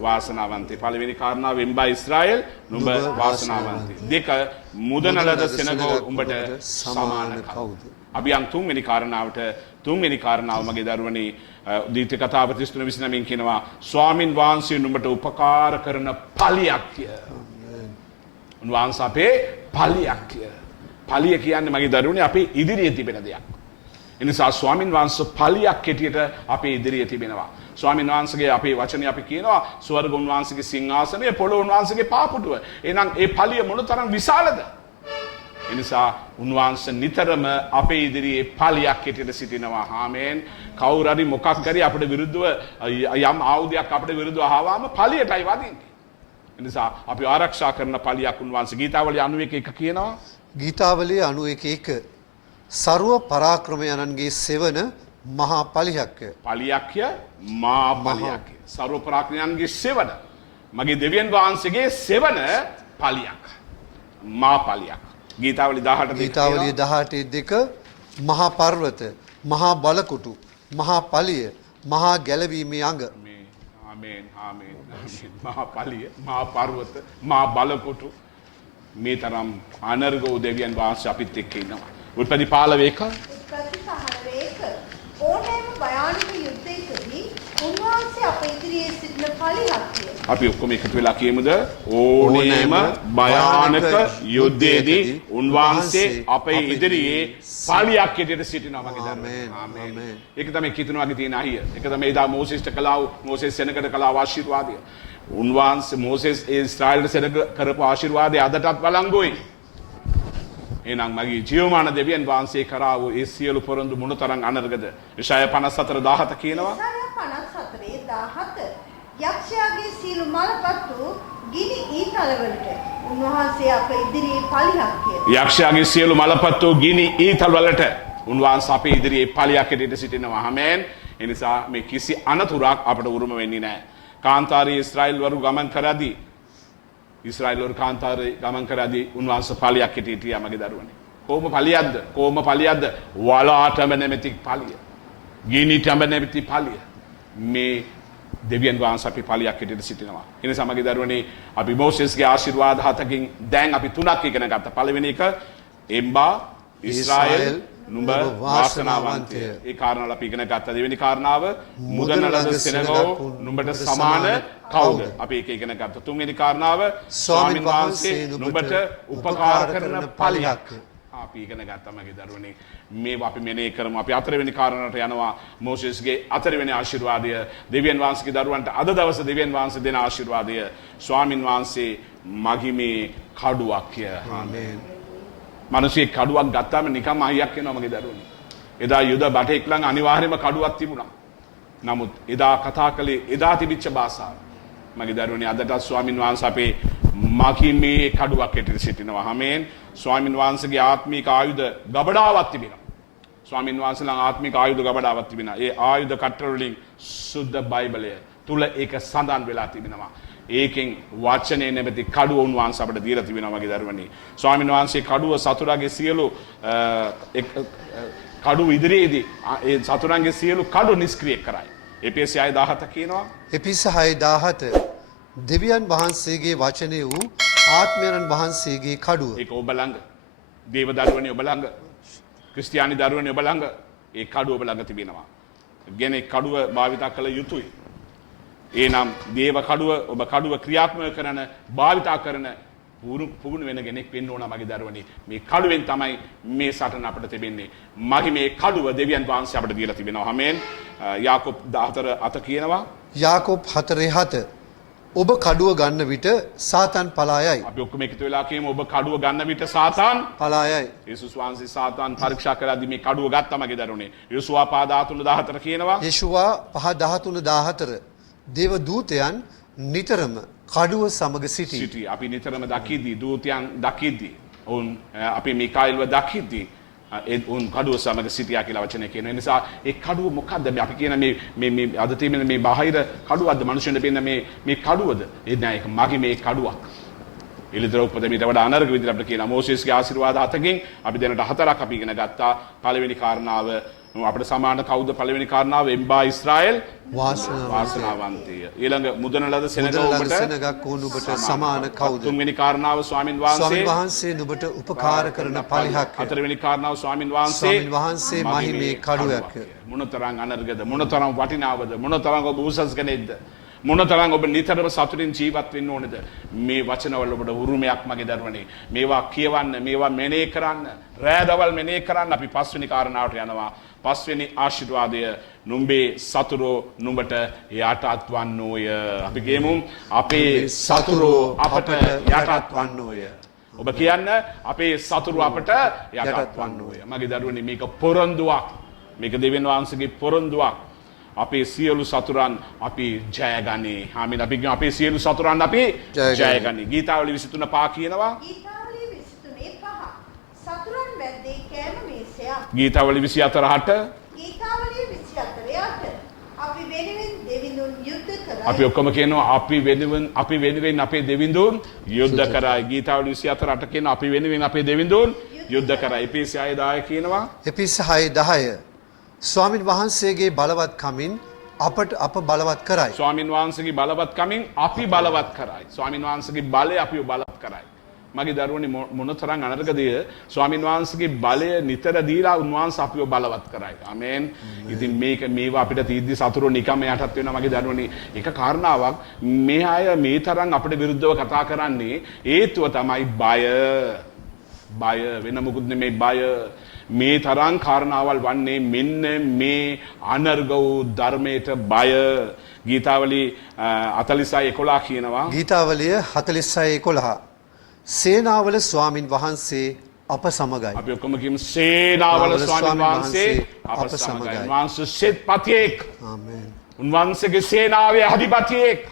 වාසනාවන්තයි. පළවෙනි කාරණාව එම්බා ඊශ්‍රායෙල් නුඹ වාසනාවන්තයි. දෙක මුදන ලද සෙනග උඹට සමාන කවුද? අපි යම් තුන්වෙනි කාරණාවට. තුන්වෙනි කාරණාව මගේ දරුවනේ දීප්ති කතාව 33:29 කියනවා ස්වාමින් වහන්සේ නුඹට උපකාර කරන පලියක්ය. උන්වහන්සේ අපේ පලියක්ය. පලිය කියන්නේ මගේ දරුවනේ අපේ ඉදිරියේ තිබෙන දෙයක්. එනිසා ස්වාමින් වහන්සේ පලියක් කෙටියට අපේ ඉදිරියේ තිබෙනවා. ස්වාමින් වහන්සේගේ අපේ වචනේ අපි කියනවා ස්වර්ග උන්වහන්සේගේ සිංහාසනය, පොළොව උන්වහන්සේගේ පාපුටුව. එහෙනම් ඒ පලිය මොනතරම් විශාලද? එනිසා උන්වහන්සේ නිතරම අපේ ඉදිරියේ පලියක් කෙටියට සිටිනවා. ආමේන්. කවුරු හරි මොකක් හරි අපිට විරුද්ධව යම් ආයුධයක් අපිට විරුද්ධව ආවම පලියටයි වදින්නේ. එනිසා අපි ආරක්ෂා කරන පලියක් උන්වහන්සේ ගීතාවලිය 91:1 කියනවා. ගීතාවලිය 91:1 සර්ව පරාක්‍රමයන්ගේ සෙවන මහා පලියක්ය. පලියක්ය මා පලියක්ය. සර්ව පරාක්‍රමයන්ගේ සෙවන. මගේ දෙවියන් වහන්සේගේ සෙවන පලියක්. මා පලියක්. ගීතාවලිය 18 ගීතාවලිය 18:2 මහා පර්වත, මහා බලකුටු, මහා පලිය, මහා ගැලවීමේ අඟ. ආමේන් ආමේන්. මහා පලිය, මහා පර්වත, මහා බලකුටු මේ තරම් අනර්ග වූ දෙවියන් වහන්සේ අපිත් එක්ක ඉන්නවා. උත්පත්ති 15 ඕනෑම භයානක යුද්ධයකදී උන්වහන්සේ අප ඉදිරියේ සිටින පලිහක්ය. අපි ඔක්කොම එකතු වෙලා කියමුද? ඕනෑම භයානක යුද්ධයේදී උන්වහන්සේ අපේ ඉදිරියේ පලියක් හැටියට සිටිනවා මගේ දරුවෝ. ආමේන්. ඒක තමයි කිතුණාගේ තියෙන අහිය. ඒක තමයි එදා මෝසෙස්ට කළා මෝසෙස් සෙනගට කළා ආශිර්වාදය. උන්වහන්සේ මෝසෙස් ඒ ඊශ්‍රායෙල්ට සෙනග කරපු ආශිර්වාදය අදටත් වළංගුයි. එහෙනම් මගේ ජීවමාන දෙවියන් වහන්සේ කරා වූ ඒ සියලු පොරොන්දු මොනතරම් අනර්ගද? යෂය 54:17 කියනවා. යසායා 54:17 යක්ෂයාගේ සීළු මලපත්තු ගිනි ඊතලවලට උන්වහන්සේ අප ඉදිරියේ පලියක් කියලා. යක්ෂයාගේ සියලු මලපත්තු ගිනි ඊතල් වලට උන්වහන්සේ අපේ ඉදිරියේ පලියක් හැටියට සිටිනවා. ආමේන්. ඒ නිසා මේ කිසි අනතුරක් අපට උරුම වෙන්නේ නැහැ. කාන්තාරයේ ඊශ්‍රායෙල් වරු ගමන් කරද්දී ඊශ්‍රායෙල් වරු කාන්තාරයේ ගමන් කරද්දී උන්වහන්සේ පලියක් හැටියට හිටියා මගේ දරුවනේ. කොහොම පලියක්ද? කොහොම පලියක්ද? වලාටම නැමැති පලිය. ගිනිටම නැමැති පලිය. මේ දෙවියන් වහන්සේ අපි පලියක් හැටියට සිටිනවා. ඒ නිසා මගේ දරුවනේ අපි මෝසෙස්ගේ ආශිර්වාද හතකින් දැන් අපි තුනක් ඉගෙන ගත්තා. පළවෙනි එක එම්බා ඊශ්‍රායෙල් නුඹ වාසනාවන්තය. ඒ කාරණාව අපි ඉගෙන ගත්තා. දෙවෙනි කාරණාව මුදන ලද සෙනගෝ නුඹට සමාන කවුද? අපි ඒක ඉගෙන ගත්තා. තුන්වෙනි කාරණාව ස්වාමීන් වහන්සේ නුඹට උපකාර කරන පලියක්. අපි ඉගෙන ගත්තා මගේ දරුවනේ. මේවා අපි මෙනෙහි කරමු. අපි හතරවෙනි කාරණාවට යනවා. මෝසෙස්ගේ හතරවෙනි ආශිර්වාදය දෙවියන් වහන්සේගේ දරුවන්ට අද දවසේ දෙවියන් වහන්සේ දෙන ආශිර්වාදය ස්වාමින් වහන්සේ මගිමේ කඩුවක්ය. ආමේන්. මිනිස්සේ කඩුවක් ගත්තාම නිකම්ම අයියක් වෙනවා මගේ දරුවනේ. එදා යුද බටෙක් ළඟ අනිවාර්යයෙන්ම කඩුවක් තිබුණා. නමුත් එදා කතා කළේ එදා තිබිච්ච භාෂාව. මගේ දරුවනේ අදටත් ස්වාමින් වහන්සේ අපේ මගිමේ කඩුවක් හැටියට සිටිනවා. ආමේන්. ස්වාමින් වහන්සේගේ ආත්මික ආයුධ ගබඩාවක් තිබෙනවා. ස්වාමින් වහන්සේ ළඟ ආත්මික ආයුධ ගබඩාවක් තිබෙනවා. ඒ ආයුධ කට්ටර වලින් සුද්ධ බයිබලය තුල ඒක සඳහන් වෙලා තිබෙනවා. ඒකෙන් වචනේ නැමැති කඩුව උන්වහන්සේ අපිට දීලා තිබෙනවා මගේ දරුවනේ. ස්වාමින් වහන්සේ කඩුව සතුරාගේ සියලු කඩුව ඉදිරියේදී ඒ සතුරන්ගේ සියලු කඩු නිෂ්ක්‍රිය කරයි. එපෙසි 6:17 කියනවා. එපෙසි 6:17 දෙවියන් වහන්සේගේ වචනය වූ ආත්මයන් වහන්සේගේ කඩුව. ඒක ඔබ ළඟ දේව දරුවනේ ඔබ ළඟ ක්‍රිස්තියානි දරුවනේ ඔබ ළඟ ඒ කඩුව ඔබ ළඟ තිබෙනවා. ගෙන කඩුව භාවිතා කළ යුතුයි. එනම් දේව කඩුව ඔබ කඩුව ක්‍රියාත්මක කරන භාවිතා කරන පුහුණු වෙන කෙනෙක් වෙන්න ඕන මගේ දරුවනේ. මේ කඩුවෙන් තමයි මේ සටන අපිට තිබෙන්නේ. මගේ මේ කඩුව දෙවියන් වහන්සේ අපිට දීලා තිබෙනවා. ආමේන්. යාකෝබ් 14:7 කියනවා. යාකෝබ් 4:7 ඔබ කඩුව ගන්න විට සාතන් පලායයි. අපි ඔක්කොම එකතු වෙලා කියමු ඔබ කඩුව ගන්න විට සාතන් පලායයි. යේසුස් වහන්සේ සාතන් පරීක්ෂා කරද්දී මේ කඩුව ගත්තා මගේ දරුවනේ. යෝසුවා 5:13 කියනවා. යේෂුවා 5:13 දේව දූතයන් නිතරම කඩුව සමග සිටි. අපි නිතරම දකිද්දී දූතයන් දකිද්දී ඔවුන් අපි මිකායිල්ව දකිද්දී උන් කඩුව සමග සිටියා කියලා වචනය කියනවා. ඒ නිසා ඒ කඩුව මොකද්ද? අපි කියන මේ අද තියෙන මේ බාහිර කඩුවක්ද? මිනිස්සුන්ට පේන මේ කඩුවද? ඒ නෑ ඒක මගේ මේ කඩුවක්. එළිදර උපදෙමීට වඩා අනර්ග විදිහට අපිට කියනවා. මෝසෙස්ගේ ආශිර්වාද හතකින් අපි දැනට හතරක් අපි ඉගෙන ගත්තා. පළවෙනි කාරණාව අපිට සමාන කවුද? පළවෙනි කාරණාව එම්බා ඊශ්‍රායෙල් වාසනාවන්තය. ඊළඟ මුදන ලද සෙනග නුඹට සමාන කවුද? තුන්වෙනි කාරණාව ස්වාමින් වහන්සේ නුඹට උපකාර කරන පලිහක්. හතරවෙනි කාරණාව ස්වාමින් වහන්සේ මහිමේ කඩුවක්. මොනතරම් අනර්ගද? මොනතරම් වටිනාවද? මොනතරම් ඔබ උසස් කෙනෙක්ද? මොනතරම් ඔබ නිතරම සතුටින් ජීවත් වෙන්න ඕනේද? මේ වචනවල ඔබට උරුමයක් මගේ දරුවනේ. මේවා කියවන්න, මේවා මෙනෙහි කරන්න, රැදවල් මෙනෙහි කරන්න. අපි පස්වෙනි කාරණාවට යනවා. පස්වෙනි ආශිර්වාදය නුඹේ සතුරෝ නුඹට යටත් වන්නෝය. අපි කියමු අපේ සතුරෝ අපට යටත් වන්නෝය. ඔබ කියන්න අපේ සතුරු අපට යටත් වන්නෝය. මගේ දරුවනේ මේක පොරොන්දුවක්. මේක දෙවියන් වහන්සේගේ පොරොන්දුවක්. අපේ සියලු සතුරන් අපි ජයගනී. ආමීන්. අපි කියමු අපේ සියලු සතුරන් අපි ජයගනී. ගීතාවලි 23:5 කියනවා. ගීතාවලි 23:5 සතුරන් වැද්දේ කෑම මේසයක්. ගීතාවලි 24:8 ගීතාවලි 24:8 අපි වෙනුවෙන් දෙවිඳුන් යුද්ධ කරයි. අපි ඔක්කොම කියනවා අපි වෙනුවෙන් අපේ දෙවිඳුන් යුද්ධ කරයි. ගීතාවලි 24:8 කියනවා අපි වෙනුවෙන් අපේ දෙවිඳුන් යුද්ධ කරයි. එපෙසි 6:10 කියනවා. එපෙසි 6:10 ස්වාමින් වහන්සේගේ බලවත් කමින් අප බලවත් කරයි. ස්වාමින් වහන්සේගේ බලවත් කමින් අපි බලවත් කරයි. ස්වාමින් වහන්සේගේ බලය අපිව බලවත් කරයි. මගේ දරුවනේ මොනතරම් අනර්ගද? ස්වාමින් වහන්සේගේ බලය නිතර දීලා උන්වහන්සේ අපිව බලවත් කරයි. ආමේන්. ඉතින් මේවා අපිට තීද්දි සතුරු නිකම්ම යටත් වෙනවා මගේ දරුවනේ. එක කාරණාවක් මේ අය මේ තරම් අපිට විරුද්ධව කතා කරන්නේ හේතුව තමයි බය වෙන මොකුත් නෙමෙයි බය. මේ තරම් කාරණාවල් වන්නේ මෙන්න මේ අනර්ග වූ ධර්මයට බය. ගීතාවලි 46:11 කියනවා. ගීතාවලිය 46:11 සේනාවල ස්වාමින් වහන්සේ අප සමගයි. අපි ඔක්කොම කියමු සේනාවල ස්වාමීන් වහන්සේ අප සමගයි. උන්වහන්සේ සෙත්පතියෙක්. ආමේන්. උන්වහන්සේගේ සේනාවේ අධිපතියෙක්.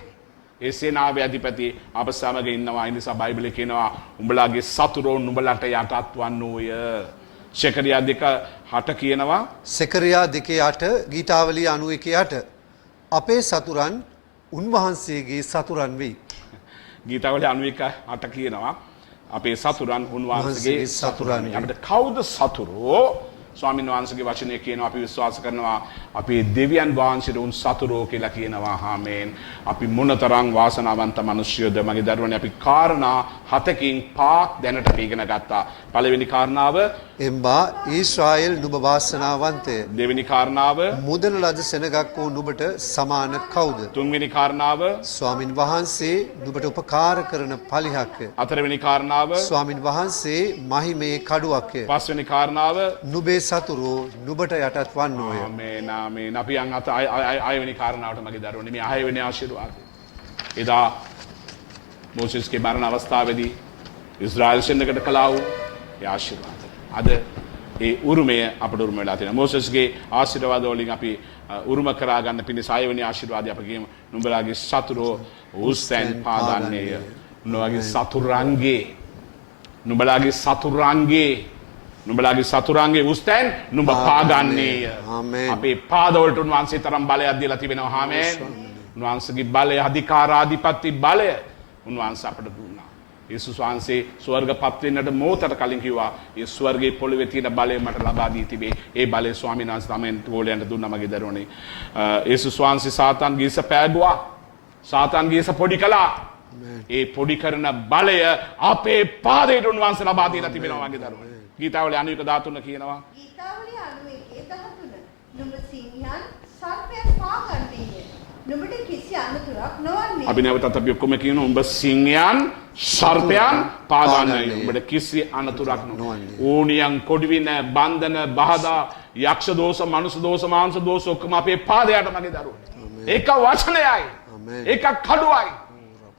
ඒ සේනාවේ අධිපති අප සමග ඉන්නවා. ඒ නිසා බයිබලයේ කියනවා උඹලාගේ සතුරෝ නුඹලට යටත් වන්නෝය. ශෙකරියා 2:8 කියනවා. සෙකරියා 2:8 ගීතාවලිය 91:8 අපේ සතුරන් උන්වහන්සේගේ සතුරන් වෙයි. ගීතාවලිය 91:8 කියනවා අපේ සතුරන් උන්වහන්සේගේ සතුරන්. අපිට කවුද සතුරෝ? ස්වාමීන් වහන්සේගේ වචනය කියනවා අපි විශ්වාස කරනවා අපේ දෙවියන් වහන්සේට උන් සතුරෝ කියලා කියනවා. ආමේන්. අපි මොනතරම් වාසනාවන්ත මිනිස්සුද මගේ දරුවනේ. අපි කාරණා 7කින් 5ක් දැනට ඉගෙන ගත්තා. පළවෙනි කාරණාව එම්බා ඊශ්‍රායෙල් නුඹ වාසනාවන්තය. දෙවෙනි කාරණාව මුදන ලද සෙනගක් වූ නුඹට සමාන කවුද? තුන්වෙනි කාරණාව ස්වාමින් වහන්සේ නුඹට උපකාර කරන පලිහක්ය. හතරවෙනි කාරණාව ස්වාමින් වහන්සේ මහිමේ කඩුවක්ය. පස්වෙනි කාරණාව නුඹේ සතුරෝ නුඹට යටත් වන්නෝය. ආමේන් ආමේන්. අපි යන් 6වෙනි කාරණාවට මගේ දරුවනේ මේ 6වෙනි ආශිර්වාදය. එදා මොසෙස්ගේ මරණ අවස්ථාවේදී ඉස්රායෙල් සෙනගකට කළා වූ ඒ ආශිර්වාදය. අද ඒ උරුමය අපට උරුම වෙලා තියෙනවා. මොසෙස්ගේ ආශිර්වාද වලින් අපි උරුම කරා ගන්න පිණිස 6වෙනි ආශිර්වාදය අපි කියමු. නුඹලාගේ සතුරෝ උස්සෙන් පාදන්නේය. නුඹලාගේ සතුරන්ගේ උස්තැන් නුඹ පාගන්නේය. ආමේන්. අපේ පාදවලට උන්වහන්සේ තරම් බලයක් දීලා තිබෙනවා. ආමේන්. උන්වහන්සේගේ බලය, අධිකාරාධිපති බලය උන්වහන්සේ අපට දුන්නා. යේසුස් වහන්සේ ස්වර්ගපත් වෙන්නට මොහොතකට කලින් කිව්වා ඒ ස්වර්ගයේ පොළවේ තියෙන බලය මට ලබා දී තිබේ. ඒ බලය ස්වාමීන් වහන්සේ තමයි ගෝලයන්ට දුන්නා මගේ දරුවනේ. යේසුස් වහන්සේ සාතන්ගේ ඉස පෑගුවා. සාතන්ගේ ඉස පොඩි කළා. ඒ පොඩි කරන බලය අපේ පාදයට උන්වහන්සේ ලබා දීලා තිබෙනවා මගේ දරුවනේ. ගීතාවලිය 91:13 කියනවා. ගීතාවලිය 91:13 නුඹ සිංහයන් සර්පයන් පාගන්නේය. නුඹට කිසි අනතුරක් නොවන්නේ. අපි නැවතත් අපි ඔක්කොම කියනවා උඹ සිංහයන් සර්පයන් පාගන්නේය. උඹට කිසි අනතුරක් නොවන්නේ. ඕනියන් කොඩවින බන්ධන බාධා යක්ෂ දෝෂ මනුෂ්‍ය දෝෂ මාංශ දෝෂ ඔක්කොම අපේ පාදයට මගේ දරුවනේ. ඒක වචනයයි. ඒක කඩුවයි.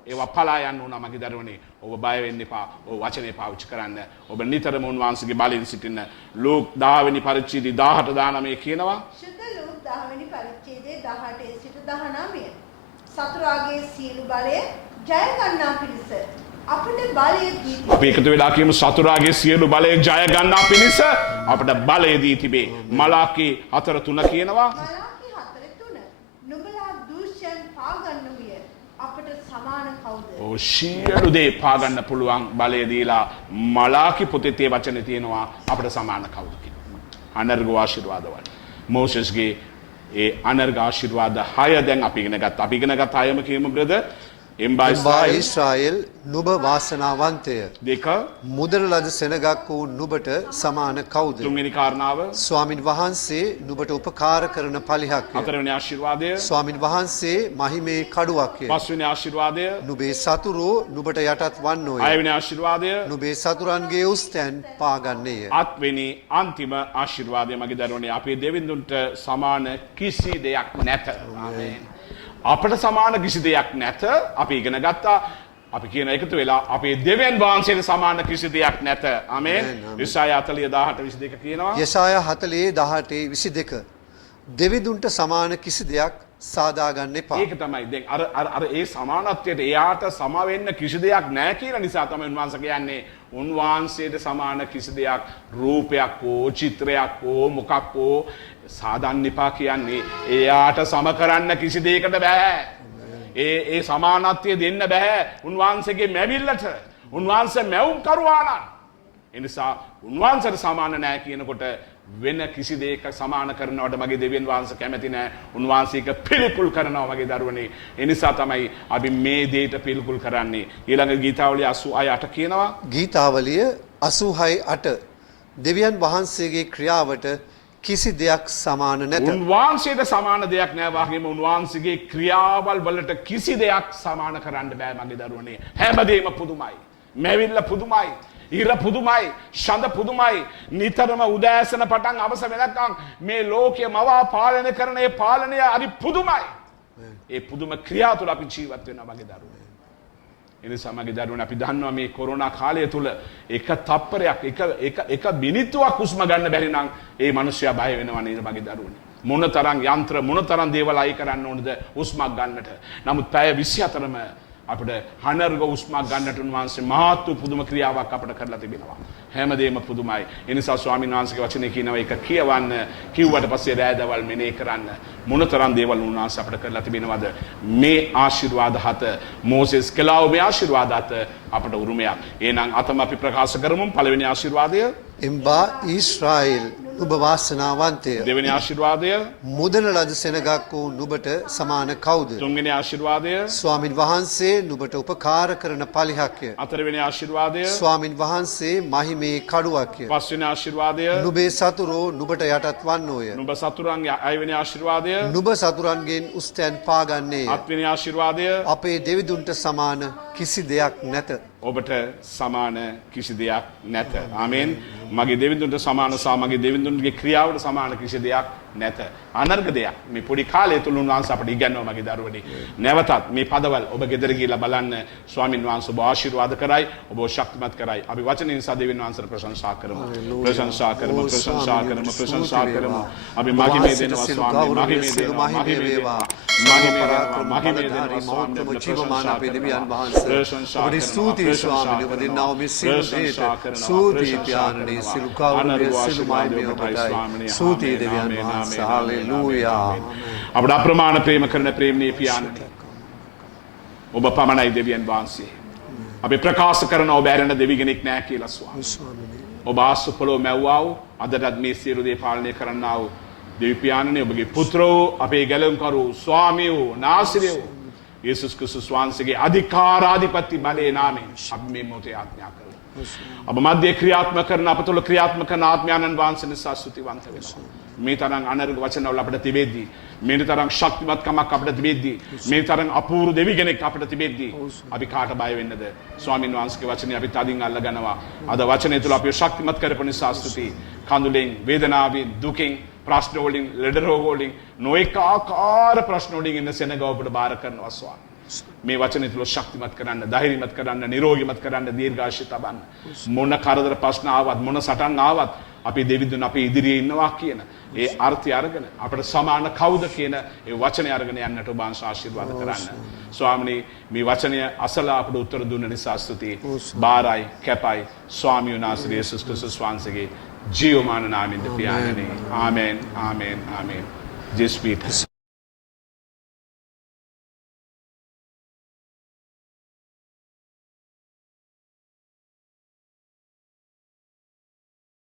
ඒවා පලා යන්න උනා මගේ දරුවනේ. ඔබ බය වෙන්න එපා. ඔබ වචනේ පාවිච්චි කරන්න. ඔබ නිතරම උන්වහන්සේගේ බලයෙන් සිටින්න. ලූක් 10 වෙනි පරිච්ඡේදය 18 19 කියනවා. ශුද්ධ ලූක් 10 වෙනි පරිච්ඡේදයේ 18 සිට 19. සතුරාගේ සියලු බලය ජය ගන්නා පිණිස අපට බලය දී තිබේ. අපි එකතු වෙලා කියමු සතුරාගේ සියලු බලය ජය ගන්නා පිණිස අපට බලය දී තිබේ. මලාකී 4:3 කියනවා. මලාකී 4:3 නුඹලා දූෂ්‍යයන් පාගන්නුවිය. අපට සමාන කවුද? ඔව් සියලු දේ පාගන්න පුළුවන් බලය දීලා මලාකී පොතේ තේ වචනේ තියෙනවා අපට සමාන කවුද කියලා. අනර්ග ආශිර්වාදවල. මොසෙස්ගේ ඒ අනර්ග ආශිර්වාද 6 දැන් අපි ඉගෙන ගත්තා. අපි ඉගෙන ගත්ත 6ම කියමු බ්‍රදර්. එම්බා ඊශ්‍රායෙල් නුඹ වාසනාවන්තය. දෙක මුදන ලද සෙනගක් වූ නුඹට සමාන කවුද? තුන්වෙනි කාරණාව ස්වාමින් වහන්සේ නුඹට උපකාර කරන පලිහක්ය. හතරවෙනි ආශිර්වාදය ස්වාමින් වහන්සේ මහිමේ කඩුවක්ය. පස්වෙනි ආශිර්වාදය නුඹේ සතුරෝ නුඹට යටත් වන්නෝය. හයවෙනි ආශිර්වාදය නුඹේ සතුරන්ගේ උස්තැන් පාගන්නේය. අත්වෙනි අන්තිම ආශිර්වාදය මගේ දරුවනේ අපේ දෙවිඳුන්ට සමාන කිසි දෙයක් නැත. ආමේන්. අපට සමාන කිසි දෙයක් නැත. අපි ඉගෙන ගත්තා. අපි කියන එකතු වෙලා අපේ දෙවියන් වහන්සේට සමාන කිසි දෙයක් නැත. ආමේන්. යෙසායා 40:18-22 කියනවා. යෙසායා 40:18-22 දෙවිඳුන්ට සමාන කිසි දෙයක් සාදා ගන්න එපා. ඒක තමයි. දැන් අර ඒ සමානත්වයට එයාට සම වෙන්න කිසි දෙයක් නැහැ කියන නිසා තමයි උන්වහන්සේ කියන්නේ උන්වහන්සේට සමාන කිසි දෙයක් රූපයක් හෝ චිත්‍රයක් හෝ මොකක් හෝ සාදන්න එපා කියන්නේ එයාට සම කරන්න කිසි දෙයකට බෑ. ඒ සමානත්වය දෙන්න බෑ උන්වහන්සේගේ මැවිල්ලට. උන්වහන්සේ මැවුම් කරුවා නම්. ඒ නිසා උන්වහන්සේට සමාන නැහැ කියනකොට වෙන කිසි දෙයක සමාන කරනවට මගේ දෙවියන් වහන්සේ කැමති නැහැ. උන්වහන්සේක පිළිකුල් කරනවා මගේ දරුවනේ. ඒ නිසා තමයි අපි මේ දෙයට පිළිකුල් කරන්නේ. ඊළඟ ගීතාවලිය 86:8 කියනවා. ගීතාවලිය 86:8 දෙවියන් වහන්සේගේ ක්‍රියාවට කිසි දෙයක් සමාන නැත. උන්වහන්සේට සමාන දෙයක් නැහැ වගේම උන්වහන්සේගේ ක්‍රියාවල් වලට කිසි දෙයක් සමාන කරන්න බෑ මගේ දරුවනේ. හැමදේම පුදුමයි. මැවිල්ල පුදුමයි. ඉර පුදුමයි, ශඳ පුදුමයි, නිතරම උදෑසන පටන් අවස වෙනකම් මේ ලෝකයේ මවා පාලනය කරන ඒ පාලනය හරි පුදුමයි. ඒ පුදුම ක්‍රියා තුළ අපි ජීවත් වෙනවා මගේ දරුවෝ. ඒ නිසා මගේ දරුවනේ අපි දන්නවා මේ කොරෝනා කාලය තුල එක තප්පරයක් එක මිනිත්තුවක් හුස්ම ගන්න බැරි නම් ඒ මිනිස්සයා බය වෙනවා නේද මගේ දරුවනේ. මොනතරම් යන්ත්‍ර මොනතරම් දේවල් අයි කරන්න ඕනද හුස්මක් ගන්නට. නමුත් පැය 24ම අපිට හනර්ග හුස්මක් ගන්නට උන්වහන්සේ මහත් වූ පුදුම ක්‍රියාවක් අපිට කරලා තිබෙනවා. හැමදේම පුදුමයි. ඒ නිසා ස්වාමීන් වහන්සේගේ වචනේ කියනවා ඒක කියවන්න කිව්වට පස්සේ රැදවල් මෙනේ කරන්න මොනතරම් දේවල් උන්වහන්සේ අපිට කරලා තිබෙනවද මේ ආශිර්වාද හත මෝසෙස් කළා මේ ආශිර්වාද හත අපට උරුමයක්. එහෙනම් අතම අපි ප්‍රකාශ කරමු පළවෙනි ආශිර්වාදය එම්බා ඊශ්‍රායෙල් නුඹ වාසනාවන්තය. දෙවෙනි ආශිර්වාදය මුදන ලද සෙනගක් වූ නුඹට සමාන කවුද? තුන්වෙනි ආශිර්වාදය ස්වාමින් වහන්සේ නුඹට උපකාර කරන පලිහක්ය. හතරවෙනි ආශිර්වාදය ස්වාමින් වහන්සේ මහිමේ කඩුවක්ය. පස්වෙනි ආශිර්වාදය නුඹේ සතුරෝ නුඹට යටත් වන්නෝය. නුඹ සතුරන්ගේ අයවෙනි ආශිර්වාදය නුඹ සතුරන්ගෙන් උස්තැන් පාගන්නේය. හත්වෙනි ආශිර්වාදය අපේ දෙවිදුන්ට සමාන කිසි දෙයක් නැත. ඔබට සමාන කිසි දෙයක් නැත. ආමෙන්. මගේ දෙවිඳුන්ට සමාන සහ මගේ දෙවිඳුන්ගේ ක්‍රියාවට සමාන කිසි දෙයක් නැත. අනර්ග දෙයක් මේ පොඩි කාලය තුල උන්වහන්සේ අපට ඉගන්වනවා මගේ දරුවනි. නැවතත් මේ පදවල් ඔබ ගෙදර ගිහිල්ලා බලන්න ස්වාමින් වහන්සේ ඔබ ආශිර්වාද කරයි, ඔබ ශක්තිමත් කරයි. අපි වචනේ නිසා දෙවියන් වහන්සේට ප්‍රශංසා කරමු. ප්‍රශංසා කරමු, ප්‍රශංසා කරමු, ප්‍රශංසා කරමු. අපි මහිමේ දෙනවා ස්වාමී, මහිමේ දෙනවා, මහිමේ දෙනවා. මහිමේ දෙනවා, මහිමේ දෙනවා ස්වාමී. ජීවමාන අපේ දෙවියන් වහන්සේ. ඔබට ස්තුතියි ස්වාමී. ඔබ දෙන්නා වූ මේ සියලු දේට ස්තුතියි පියාණනි. සියලු කවුරුන්ගේ සියලු මහිමේ ඔබටයි. ස්තුතියි දෙවියන් වහන්සේ. හalleluya. අපට අප්‍රමාණ ප්‍රේම කරන ප්‍රේමණීය පියාණනි. ඔබ පමණයි දෙවියන් වහන්සේ. අපි ප්‍රකාශ කරන ඔබ ඇරෙන දෙවි කෙනෙක් නැහැ කියලා ස්වාමී. ඔබ ආසුපලෝ මැව්වා වූ අදටත් මේ සියලු දේ පාලනය කරන්නා වූ දෙවි පියාණනි ඔබගේ පුත්‍රෝ අපේ ගැලුම්කරු ස්වාමියෝ නාසිරියෝ යේසුස් ක්‍රිස්තුස් වහන්සේගේ අධිකාරාධිපති බලයේ නාමයෙන් අපි මේ මොහොතේ ආඥා කරමු. අප මැදේ ක්‍රියාත්මක කරන අප තුළ ක්‍රියාත්මක කරන ආත්මයන්න් වහන්සේ නිසා ස්තුතිවන්ත වෙනවා. මේ තරම් අනර්ග වචනවල අපිට තිබෙද්දී මේ තරම් ශක්තිමත්කමක් අපිට තිබෙද්දී මේ තරම් අපූර්ව දෙවි කෙනෙක් අපිට තිබෙද්දී අපි කාට බය වෙන්නද? ස්වාමින් වහන්සේගේ වචනේ අපි තදින් අල්ලගනවා. අද වචනේ තුළ අපි ශක්තිමත් කරපු නිසා ස්තුතියි. කඳුලෙන් වේදනාවෙන් දුකෙන් ප්‍රශ්න වලින් ලෙඩ රෝග වලින් නොඑක ආකාර ප්‍රශ්න වලින් ඉන්න සෙනග අපිට බාර කරනවා ස්වාමී. මේ වචනේ තුල ශක්තිමත් කරන්න, ධෛර්යමත් කරන්න, නිරෝගීමත් කරන්න, දීර්ඝාෂි තබන්න. මොන කරදර ප්‍රශ්න ආවත්, මොන සටන් ආවත් අපි දෙවිඳුන් අපේ ඉදිරියේ ඉන්නවා කියන ඒ අර්ථය අරගෙන අපට සමාන කවුද කියන ඒ වචනේ අරගෙන යන්නට ඔබ ආශිර්වාද කරන්න. ස්වාමිනේ මේ වචනය අසලා අපට උත්තර දුන්න නිසා ස්තුතියි. බාරයි, කැපයි ස්වාමී වහන්සේ යේසුස් ක්‍රිස්තුස් වහන්සේගේ ජීවමාන නාමයෙන් පියාණනි. ආමෙන්, ආමෙන්, ආමෙන්. ජේසුස්